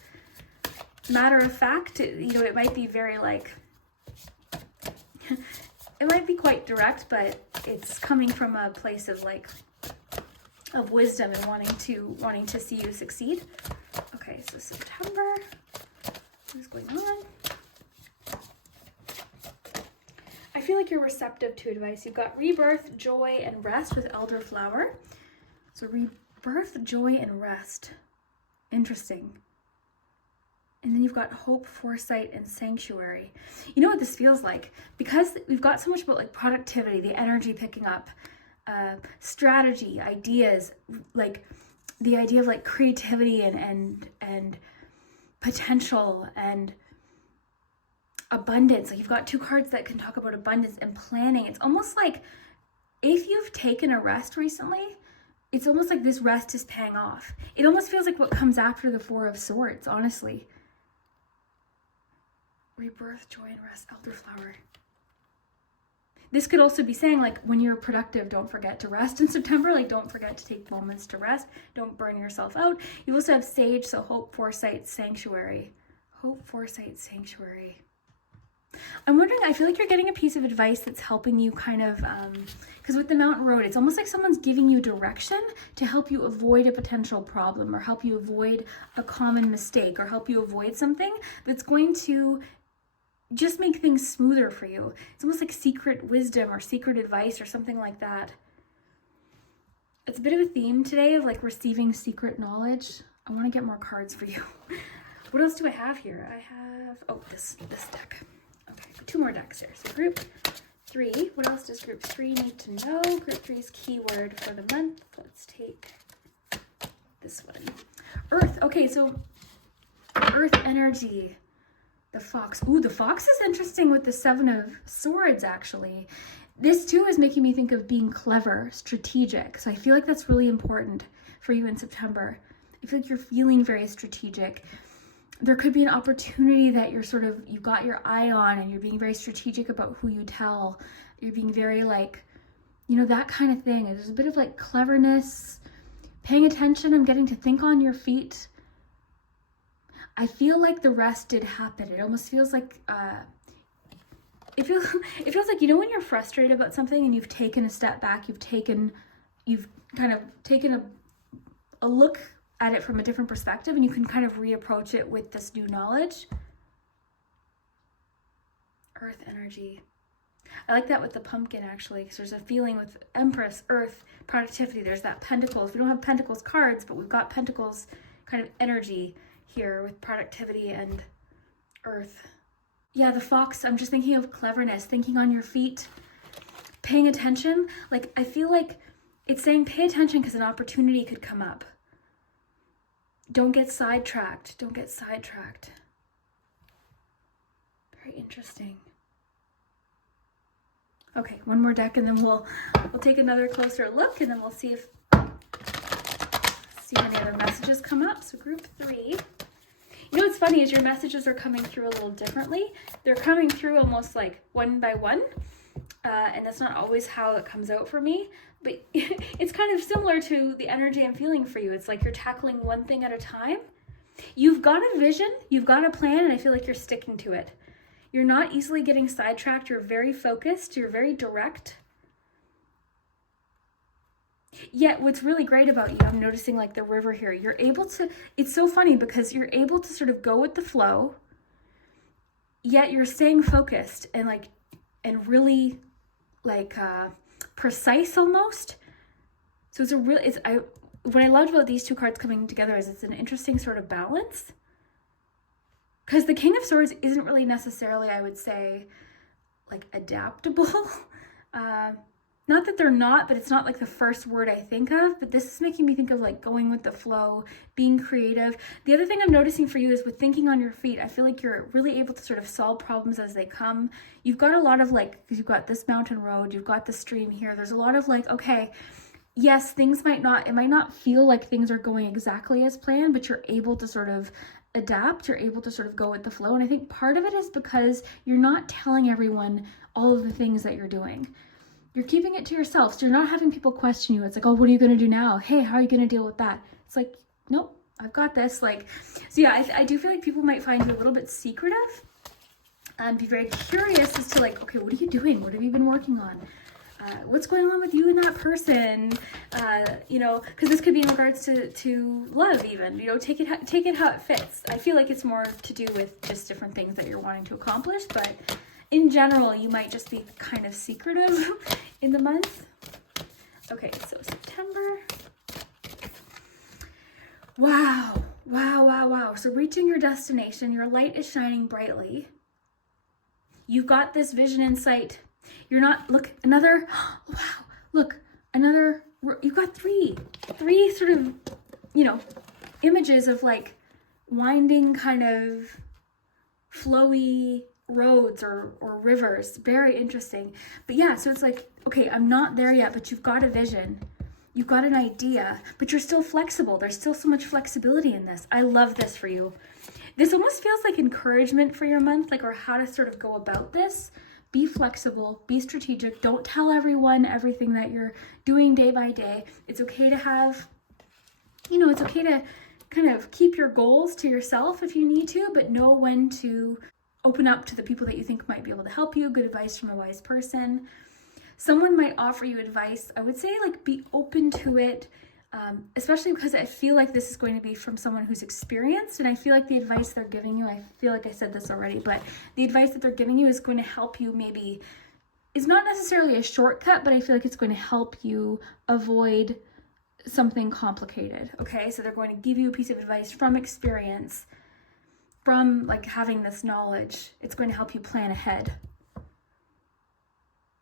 Matter of fact, it might be very like, it might be quite direct, but it's coming from a place of like, of wisdom and wanting to see you succeed. Okay, so September, what is going on? I feel like you're receptive to advice. You've got rebirth, joy, and rest with elderflower. So rebirth, joy, and rest. Interesting. And then you've got hope, foresight, and sanctuary. You know what this feels like? Because we've got so much about like productivity, the energy picking up, strategy, ideas, like the idea of like creativity and potential and abundance. Like you've got 2 cards that can talk about abundance and planning. It's almost like if you've taken a rest recently, it's almost like this rest is paying off. It almost feels like what comes after the 4 of Swords, honestly. Rebirth, joy, and rest, elderflower. This could also be saying like when you're productive, don't forget to rest in September. Like don't forget to take moments to rest. Don't burn yourself out. You also have sage, so hope, foresight, sanctuary. Hope, foresight, sanctuary. I'm wondering, I feel like you're getting a piece of advice that's helping you kind of, because with the mountain road, it's almost like someone's giving you direction to help you avoid a potential problem or help you avoid a common mistake or help you avoid something that's going to just make things smoother for you. It's almost like secret wisdom or secret advice or something like that. It's a bit of a theme today of like receiving secret knowledge. I want to get more cards for you. What else do I have here? I have, oh, this deck. Okay, 2 more decks here. So group 3, what else does group 3 need to know? Group 3's keyword for the month. Let's take this one. Earth. Okay, so earth energy. The fox. Ooh, the fox is interesting with the 7 of Swords, actually. This too is making me think of being clever, strategic. So I feel like that's really important for you in September. I feel like you're feeling very strategic. There could be an opportunity that you've got your eye on and you're being very strategic about who you tell. You're being very like, that kind of thing. There's a bit of like cleverness, paying attention. I'm getting to think on your feet. I feel like the rest did happen. It almost feels like, it feels like, when you're frustrated about something and you've taken a step back, you've kind of taken a look at it from a different perspective and you can kind of reapproach it with this new knowledge. Earth energy. I like that with the pumpkin actually, because there's a feeling with Empress, Earth, productivity. There's that Pentacles. We don't have Pentacles cards, but we've got Pentacles kind of energy here with productivity and Earth. Yeah, the fox, I'm just thinking of cleverness, thinking on your feet, paying attention. Like, I feel like it's saying pay attention because an opportunity could come up. Don't get sidetracked. Don't get sidetracked. Very interesting. Okay, one more deck and then we'll take another closer look and then we'll see if any other messages come up. So group 3. What's funny is your messages are coming through a little differently. They're coming through almost like one by one. And that's not always how it comes out for me. But it's kind of similar to the energy I'm feeling for you. It's like you're tackling one thing at a time. You've got a vision, you've got a plan, and I feel like you're sticking to it. You're not easily getting sidetracked. You're very focused. You're very direct. Yet what's really great about you, I'm noticing like the river here, you're able to, it's so funny because you're able to sort of go with the flow, yet you're staying focused and really like precise almost. So it's a real, what I loved about these two cards coming together is it's an interesting sort of balance. Because the King of Swords isn't really necessarily, I would say, like adaptable. Not that they're not, but it's not like the first word I think of. But this is making me think of like going with the flow, being creative. The other thing I'm noticing for you is with thinking on your feet, I feel like you're really able to sort of solve problems as they come. You've got a lot of like, because you've got this mountain road, you've got the stream here. There's a lot of like, okay, yes, it might not feel like things are going exactly as planned, but you're able to sort of adapt, you're able to sort of go with the flow. And I think part of it is because you're not telling everyone all of the things that you're doing. You're keeping it to yourself. So you're not having people question you. It's like, oh, what are you going to do now? Hey, how are you going to deal with that? It's like, nope, I've got this. Like, so yeah, I do feel like people might find you a little bit secretive and be very curious as to like, okay, what are you doing? What have you been working on? What's going on with you and that person? You know, because this could be in regards to love even, you know, take it how it fits. I feel like it's more to do with just different things that you're wanting to accomplish, but in general, you might just be kind of secretive in the month. Okay, so September. Wow. So reaching your destination, your light is shining brightly. You've got this vision in sight. You're not, look, another, wow, look, another, you've got three sort of, you know, images of like winding kind of flowy roads or rivers. Very interesting. But yeah, so it's like, okay, I'm not there yet, but you've got a vision. You've got an idea, but you're still flexible. There's still so much flexibility in this. I love this for you. This almost feels like encouragement for your month, like, or how to sort of go about this. Be flexible, be strategic. Don't tell everyone everything that you're doing day by day. It's okay to have, you know, it's okay to kind of keep your goals to yourself if you need to, but know when to open up to the people that you think might be able to help you. Good advice from a wise person. Someone might offer you advice. I would say like be open to it, especially because I feel like this is going to be from someone who's experienced, and I feel like the advice they're giving you, I feel like I said this already, but the advice that they're giving you is going to help you maybe, it's not necessarily a shortcut, but I feel like it's going to help you avoid something complicated, okay? So they're going to give you a piece of advice from experience, from like having this knowledge. It's going to help you plan ahead.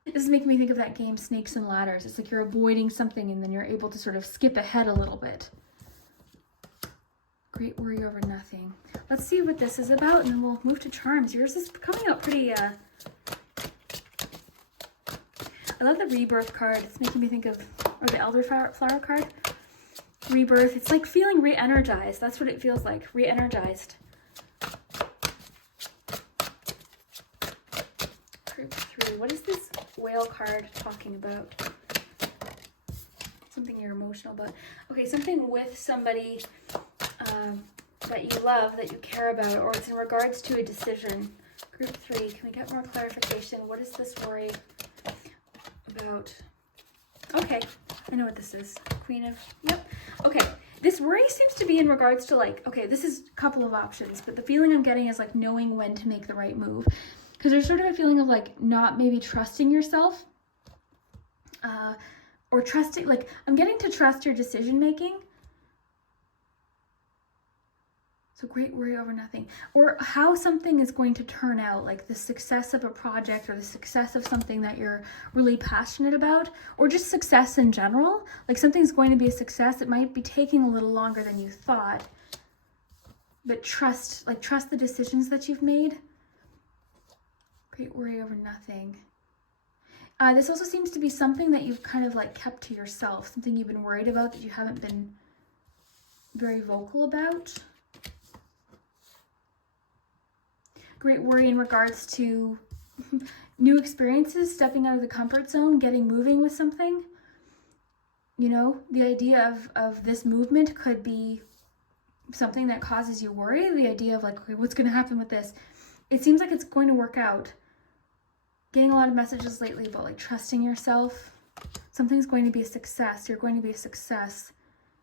This is making me think of that game Snakes and Ladders. It's like you're avoiding something and then you're able to sort of skip ahead a little bit. Great worry over nothing. Let's see what this is about and then we'll move to charms. Yours is coming out pretty, I love the rebirth card. It's making me think of, or the elderflower card. Rebirth. It's like feeling re-energized. That's what it feels like. Re-energized. Group 3. What is this whale card talking about? Something you're emotional about. Okay, something with somebody that you love, that you care about, or it's in regards to a decision. Group 3. Can we get more clarification? What is this worry about? Okay, I know what this is. Queen of, yep. Okay, this worry seems to be in regards to like, okay, this is a couple of options, but the feeling I'm getting is like knowing when to make the right move. Because there's sort of a feeling of like not maybe trusting yourself or trusting, like I'm getting to trust your decision making. So great worry over nothing. Or how something is going to turn out, like the success of a project or the success of something that you're really passionate about, or just success in general. Like something's going to be a success. It might be taking a little longer than you thought, but trust the decisions that you've made. Great worry over nothing. This also seems to be something that you've kind of like kept to yourself, something you've been worried about that you haven't been very vocal about. Great worry in regards to new experiences, stepping out of the comfort zone, getting moving with something. You know, the idea of this movement could be something that causes you worry. The idea of like, okay, what's going to happen with this? it seems like it's going to work out. Getting a lot of messages lately about like trusting yourself. Something's going to be a success. You're going to be a success.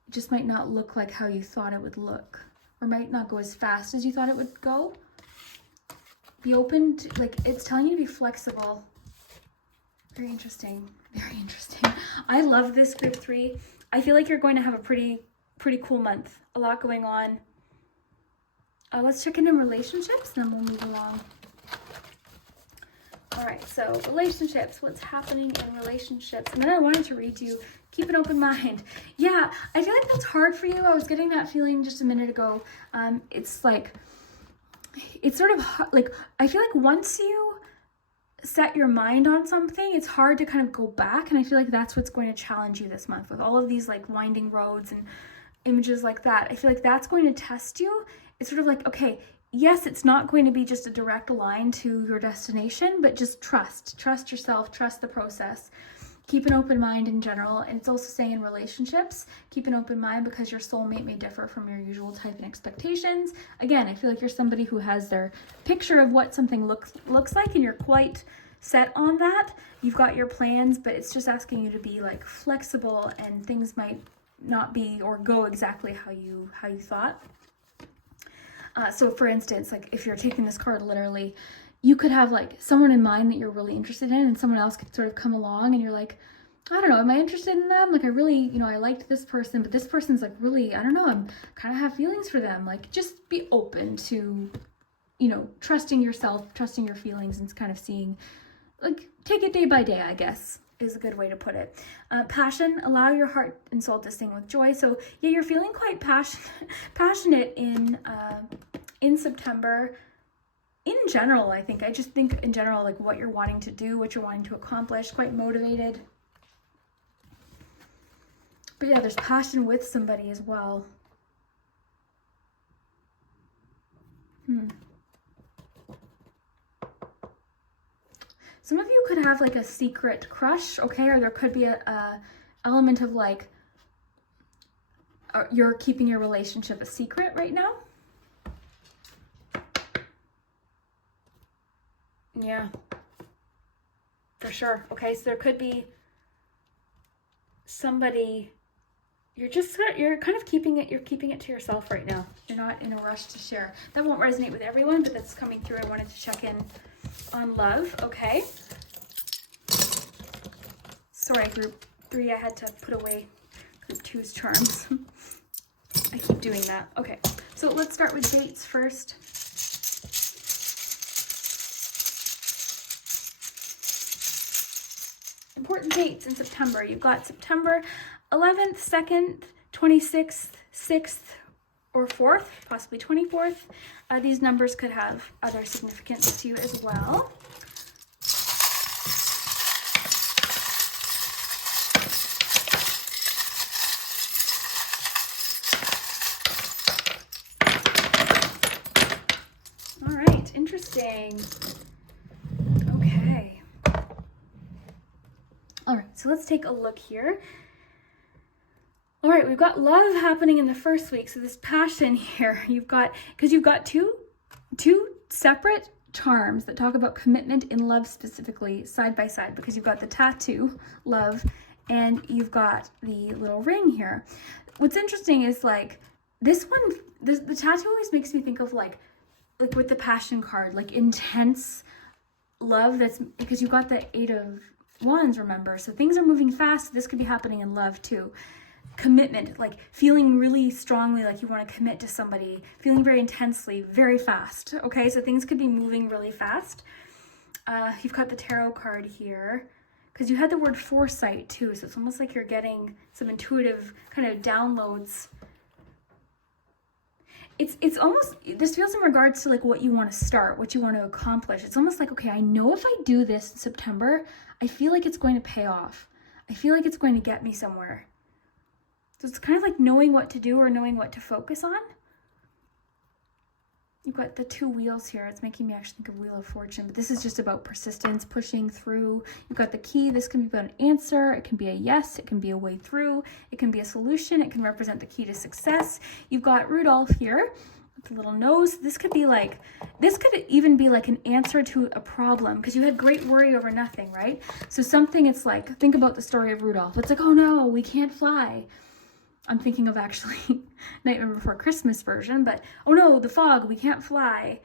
It just might not look like how you thought it would look, or might not go as fast as you thought it would go. Be open to, like, it's telling you to be flexible. Very interesting. Very interesting. I love this group 3. I feel like you're going to have a pretty cool month. A lot going on. Let's check in relationships, and then we'll move along. All right, so relationships. What's happening in relationships? And then I wanted to read you, keep an open mind. Yeah, I feel like that's hard for you. I was getting that feeling just a minute ago. It's like, it's sort of hard, like, I feel like once you set your mind on something, it's hard to kind of go back. And I feel like that's what's going to challenge you this month with all of these like winding roads and images like that. I feel like that's going to test you. It's sort of like, okay, yes, it's not going to be just a direct line to your destination, but just trust yourself, trust the process. Keep an open mind in general. And it's also saying in relationships, keep an open mind because your soulmate may differ from your usual type and expectations. Again, I feel like you're somebody who has their picture of what something looks like, and you're quite set on that. You've got your plans, but it's just asking you to be like flexible, and things might not be or go exactly how you thought. So for instance, like if you're taking this card literally, you could have like someone in mind that you're really interested in, and someone else could sort of come along and you're like, I don't know, am I interested in them? Like I really, I liked this person, but this person's like really, I don't know, I'm kind of have feelings for them. Like just be open to, trusting yourself, trusting your feelings, and kind of seeing, like take it day by day, I guess, is a good way to put it. Passion, allow your heart and soul to sing with joy. So yeah, you're feeling quite passionate in September. In general, I just think in general, like what you're wanting to do, what you're wanting to accomplish, quite motivated. But yeah, there's passion with somebody as well. Some of you could have like a secret crush, okay? Or there could be a element of like, you're keeping your relationship a secret right now. Yeah, for sure. Okay, so there could be somebody, you're kind of keeping it to yourself right now. You're not in a rush to share. That won't resonate with everyone, but that's coming through. I wanted to check in on love, okay? Sorry, group 3, I had to put away group 2's charms. I keep doing that. Okay, so let's start with dates first. Important dates in September. You've got September 11th, 2nd, 26th, 6th, or 4th, possibly 24th. These numbers could have other significance to you as well. All right, interesting. Okay. All right, so let's take a look here. All right, we've got love happening in the first week. So this passion here, because you've got two separate charms that talk about commitment in love specifically side by side, because you've got the tattoo, love, and you've got the little ring here. What's interesting is like this one, the tattoo always makes me think of like with the passion card, like intense love. That's because you've got the 8 of Wands, remember? So things are moving fast. This could be happening in love too. Commitment, like feeling really strongly like you want to commit to somebody, feeling very intensely, very fast. Okay, so things could be moving really fast. You've got the tarot card here because you had the word foresight too. So it's almost like you're getting some intuitive kind of downloads. It's almost, this feels in regards to like what you want to start, what you want to accomplish. It's almost like, okay, I know if I do this in September, I feel like it's going to pay off. I feel like it's going to get me somewhere. So it's kind of like knowing what to do or knowing what to focus on. You've got the 2 wheels here. It's making me actually think of Wheel of Fortune, but this is just about persistence, pushing through. You've got the key. This can be about an answer. It can be a yes. It can be a way through. It can be a solution. It can represent the key to success. You've got Rudolph here. the little nose. This could even be like an answer to a problem, because you had great worry over nothing, right? So something, it's like, think about the story of Rudolph. It's like, oh no, we can't fly. I'm thinking of actually Nightmare Before Christmas version, but oh no, the fog, we can't fly.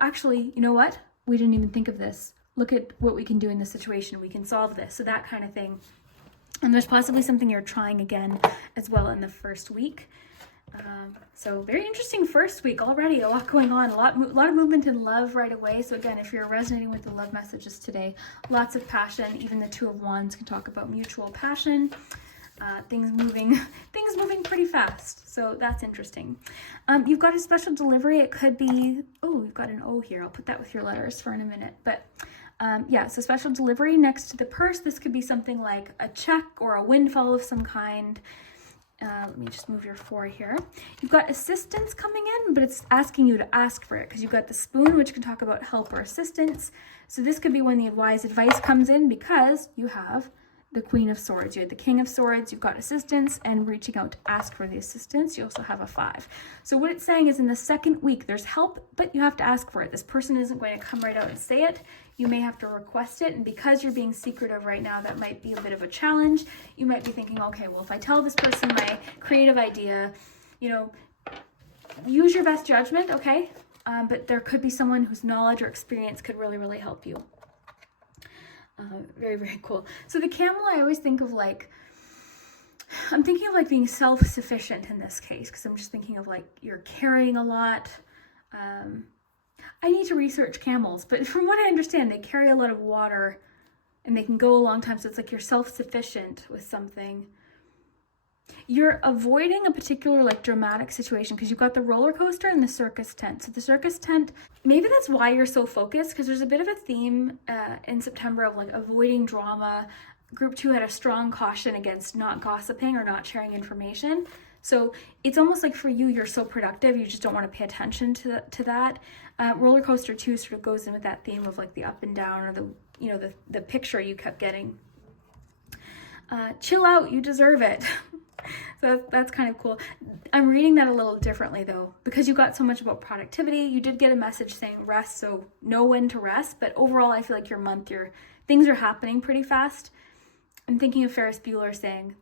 Actually, you know what? We didn't even think of this. Look at what we can do in this situation. We can solve this. So that kind of thing. And there's possibly something you're trying again as well in the first week. So very interesting first week already. A lot going on, a lot of movement in love right away. So again, if you're resonating with the love messages today, lots of passion. Even the Two of Wands can talk about mutual passion. Things moving pretty fast. So that's interesting. You've got a special delivery. It could be, oh, you've got an O here. I'll put that with your letters for in a minute. But yeah, so special delivery next to the purse. This could be something like a check or a windfall of some kind. Let me just move your 4 here. You've got assistance coming in, but it's asking you to ask for it, because you've got the Spoon, which can talk about help or assistance. So this could be when the wise advice comes in, because you have the Queen of Swords. You had the King of Swords, you've got assistance and reaching out to ask for the assistance. You also have a 5. So what it's saying is in the second week, there's help, but you have to ask for it. This person isn't going to come right out and say it. You may have to request it. And because you're being secretive right now, that might be a bit of a challenge. You might be thinking, okay, well, if I tell this person my creative idea, use your best judgment, okay? But there could be someone whose knowledge or experience could really, really help you. Very, very cool. So the camel, I always think of I'm thinking of being self-sufficient in this case, because I'm just thinking of you're carrying a lot. I need to research camels, but from what I understand, they carry a lot of water and they can go a long time. So it's like you're self-sufficient with something. You're avoiding a particular dramatic situation, because you've got the roller coaster and the circus tent. So the circus tent, maybe that's why you're so focused, because there's a bit of a theme in September of avoiding drama. Group 2 had a strong caution against not gossiping or not sharing information. So it's almost like for you, you're so productive, you just don't want to pay attention to that. Roller coaster 2 sort of goes in with that theme of the up and down, or the picture you kept getting. Chill out, you deserve it. So that's kind of cool. I'm reading that a little differently though, because you got so much about productivity. You did get a message saying rest, so know when to rest. But overall, I feel like your month, things are happening pretty fast. I'm thinking of Ferris Bueller saying,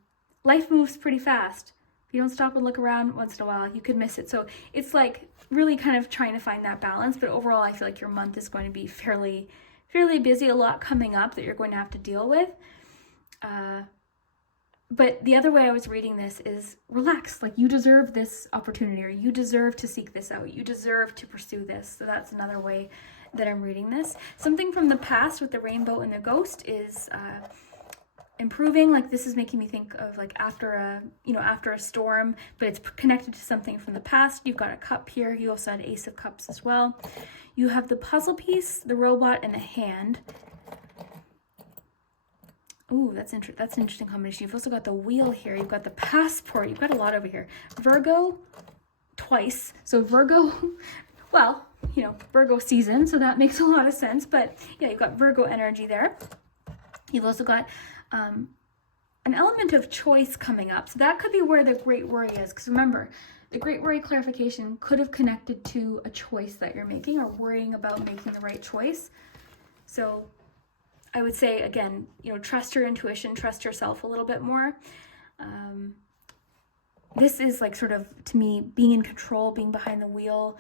life moves pretty fast. If you don't stop and look around once in a while, you could miss it. So it's really kind of trying to find that balance. But overall, I feel like your month is going to be fairly busy, a lot coming up that you're going to have to deal with. But the other way I was reading this is relax, you deserve this opportunity, or you deserve to seek this out. You deserve to pursue this. So that's another way that I'm reading this. Something from the past with the rainbow and the ghost is improving. This is making me think of after a storm, but it's connected to something from the past. You've got a cup here. You also had Ace of Cups as well. You have the puzzle piece, the robot, and the hand. Ooh, that's an interesting combination. You've also got the wheel here. You've got the passport. You've got a lot over here. Virgo twice. So Virgo, well, Virgo season, so that makes a lot of sense. But yeah, you've got Virgo energy there. You've also got an element of choice coming up. So that could be where the great worry is. Because remember, the great worry clarification could have connected to a choice that you're making, or worrying about making the right choice. So I would say, again, trust your intuition, trust yourself a little bit more. This is sort of, to me, being in control, being behind the wheel.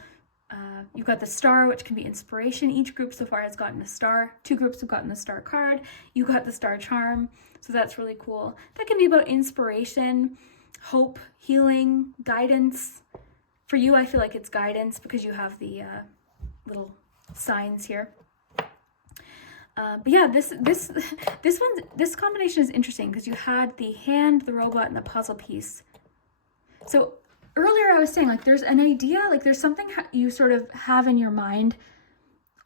You've got the star, which can be inspiration. Each group so far has gotten a star. 2 groups have gotten the star card. You got the star charm. So that's really cool. That can be about inspiration, hope, healing, guidance. For you, I feel like it's guidance, because you have the little signs here. But yeah, this combination is interesting, because you had the hand, the robot, and the puzzle piece. So earlier I was saying there's an idea, there's something you sort of have in your mind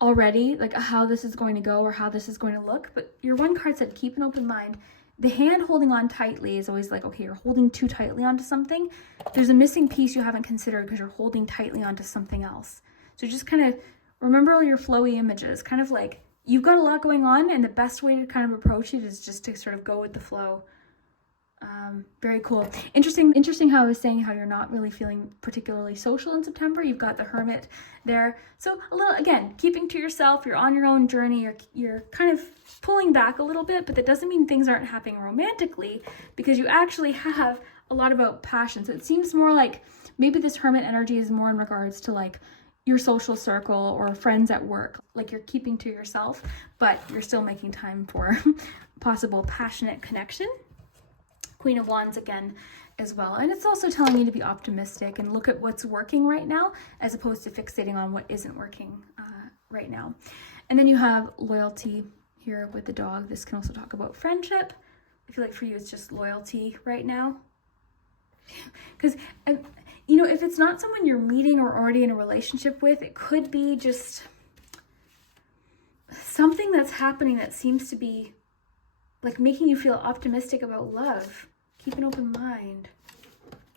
already, how this is going to go or how this is going to look. But your one card said keep an open mind. The hand holding on tightly is always okay, you're holding too tightly onto something. There's a missing piece you haven't considered, because you're holding tightly onto something else. So just kind of remember all your flowy images, kind of you've got a lot going on, and the best way to kind of approach it is just to sort of go with the flow. Very cool. Interesting how I was saying how you're not really feeling particularly social in September. You've got the Hermit there. So a little, again, keeping to yourself, you're on your own journey, you're kind of pulling back a little bit, but that doesn't mean things aren't happening romantically, because you actually have a lot about passion. So it seems more like maybe this Hermit energy is more in regards to like your social circle or friends at work. Like you're keeping to yourself, but you're still making time for possible passionate connection. Queen of Wands again as well. And it's also telling you to be optimistic and look at what's working right now as opposed to fixating on what isn't working right now. And then you have loyalty here with the dog. This can also talk about friendship. I feel like for you it's just loyalty right now. Because, you know, if it's not someone you're meeting or already in a relationship with, it could be just something that's happening that seems to be like making you feel optimistic about love. Keep an open mind.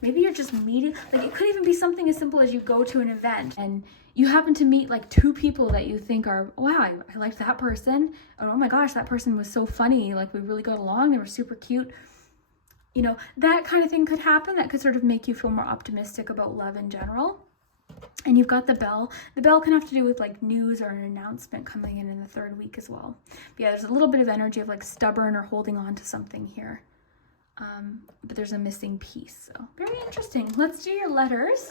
Maybe you're just meeting, like it could even be something as simple as you go to an event and you happen to meet like two people that you think are, wow, I liked that person. Oh my gosh, that person was so funny. Like we really got along. They were super cute. You know, that kind of thing could happen. That could sort of make you feel more optimistic about love in general. And you've got the bell. The bell can have to do with like news or an announcement coming in the third week as well. But yeah, there's a little bit of energy of like stubborn or holding on to something here. But there's a missing piece. So very interesting. Let's do your letters.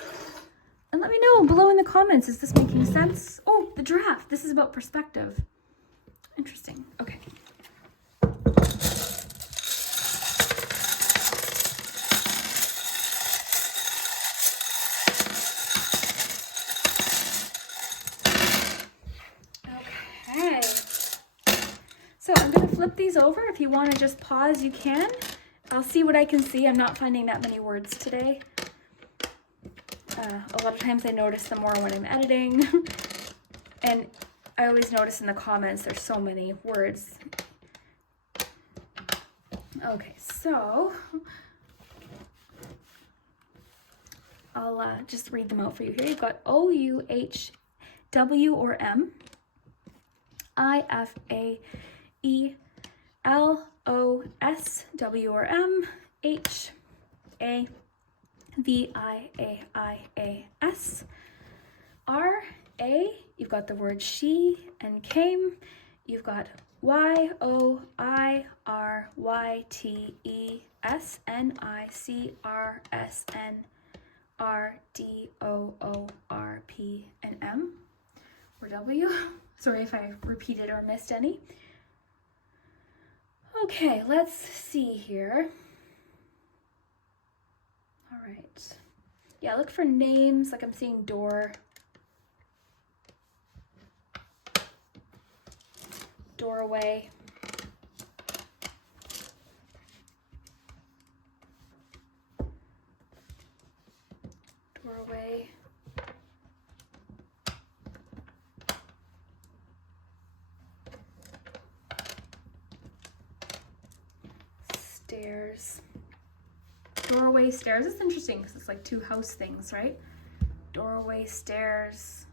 And let me know below in the comments, is this making sense? Oh, the draft. This is about perspective. Interesting. Okay. So I'm going to flip these over. If you want to just pause, you can. I'll see what I can see. I'm not finding that many words today. A lot of times I notice them more when I'm editing. And I always notice in the comments there's so many words. Okay, so I'll just read them out for you here. You've got O-U-H-W or M, I-F-A-E-L-O-S, W or M, H-A-V-I-A-I-A-S, R-A, you've got the word she and came, you've got Y-O-I-R-Y-T-E-S-N-I-C-R-S-N-R-D-O-O-R-P and M or W. Sorry if I repeated or missed any. Okay, let's see here. All right. Yeah, look for names, like I'm seeing door. Doorway. Doorway. Stairs. Doorway, stairs. It's interesting because it's like two house things, right? Doorway, stairs.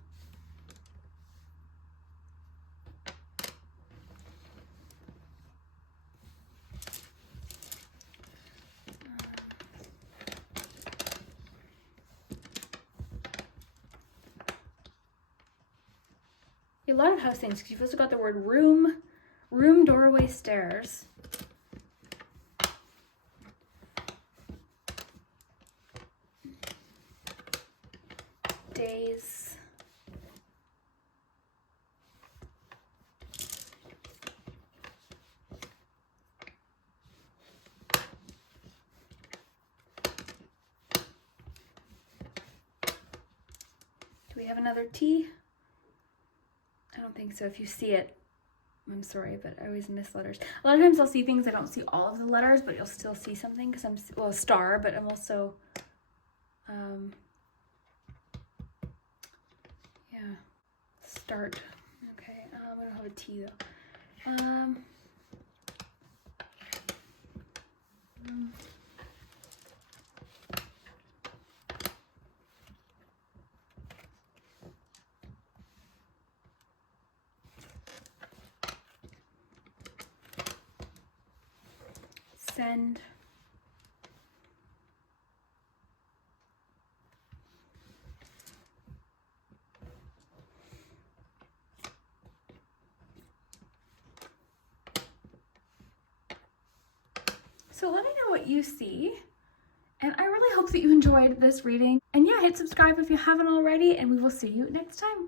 A lot of house things because you've also got the word room, doorway, stairs. Days. Do we have another T? I don't think so. If you see it, I'm sorry, but I always miss letters. A lot of times I'll see things, I don't see all of the letters, but you'll still see something because I'm, well, a star, but I'm also, yeah, start. Okay, I don't have a T though. Send. So let me know what you see. And I really hope that you enjoyed this reading. And yeah, hit subscribe if you haven't already, and we will see you next time.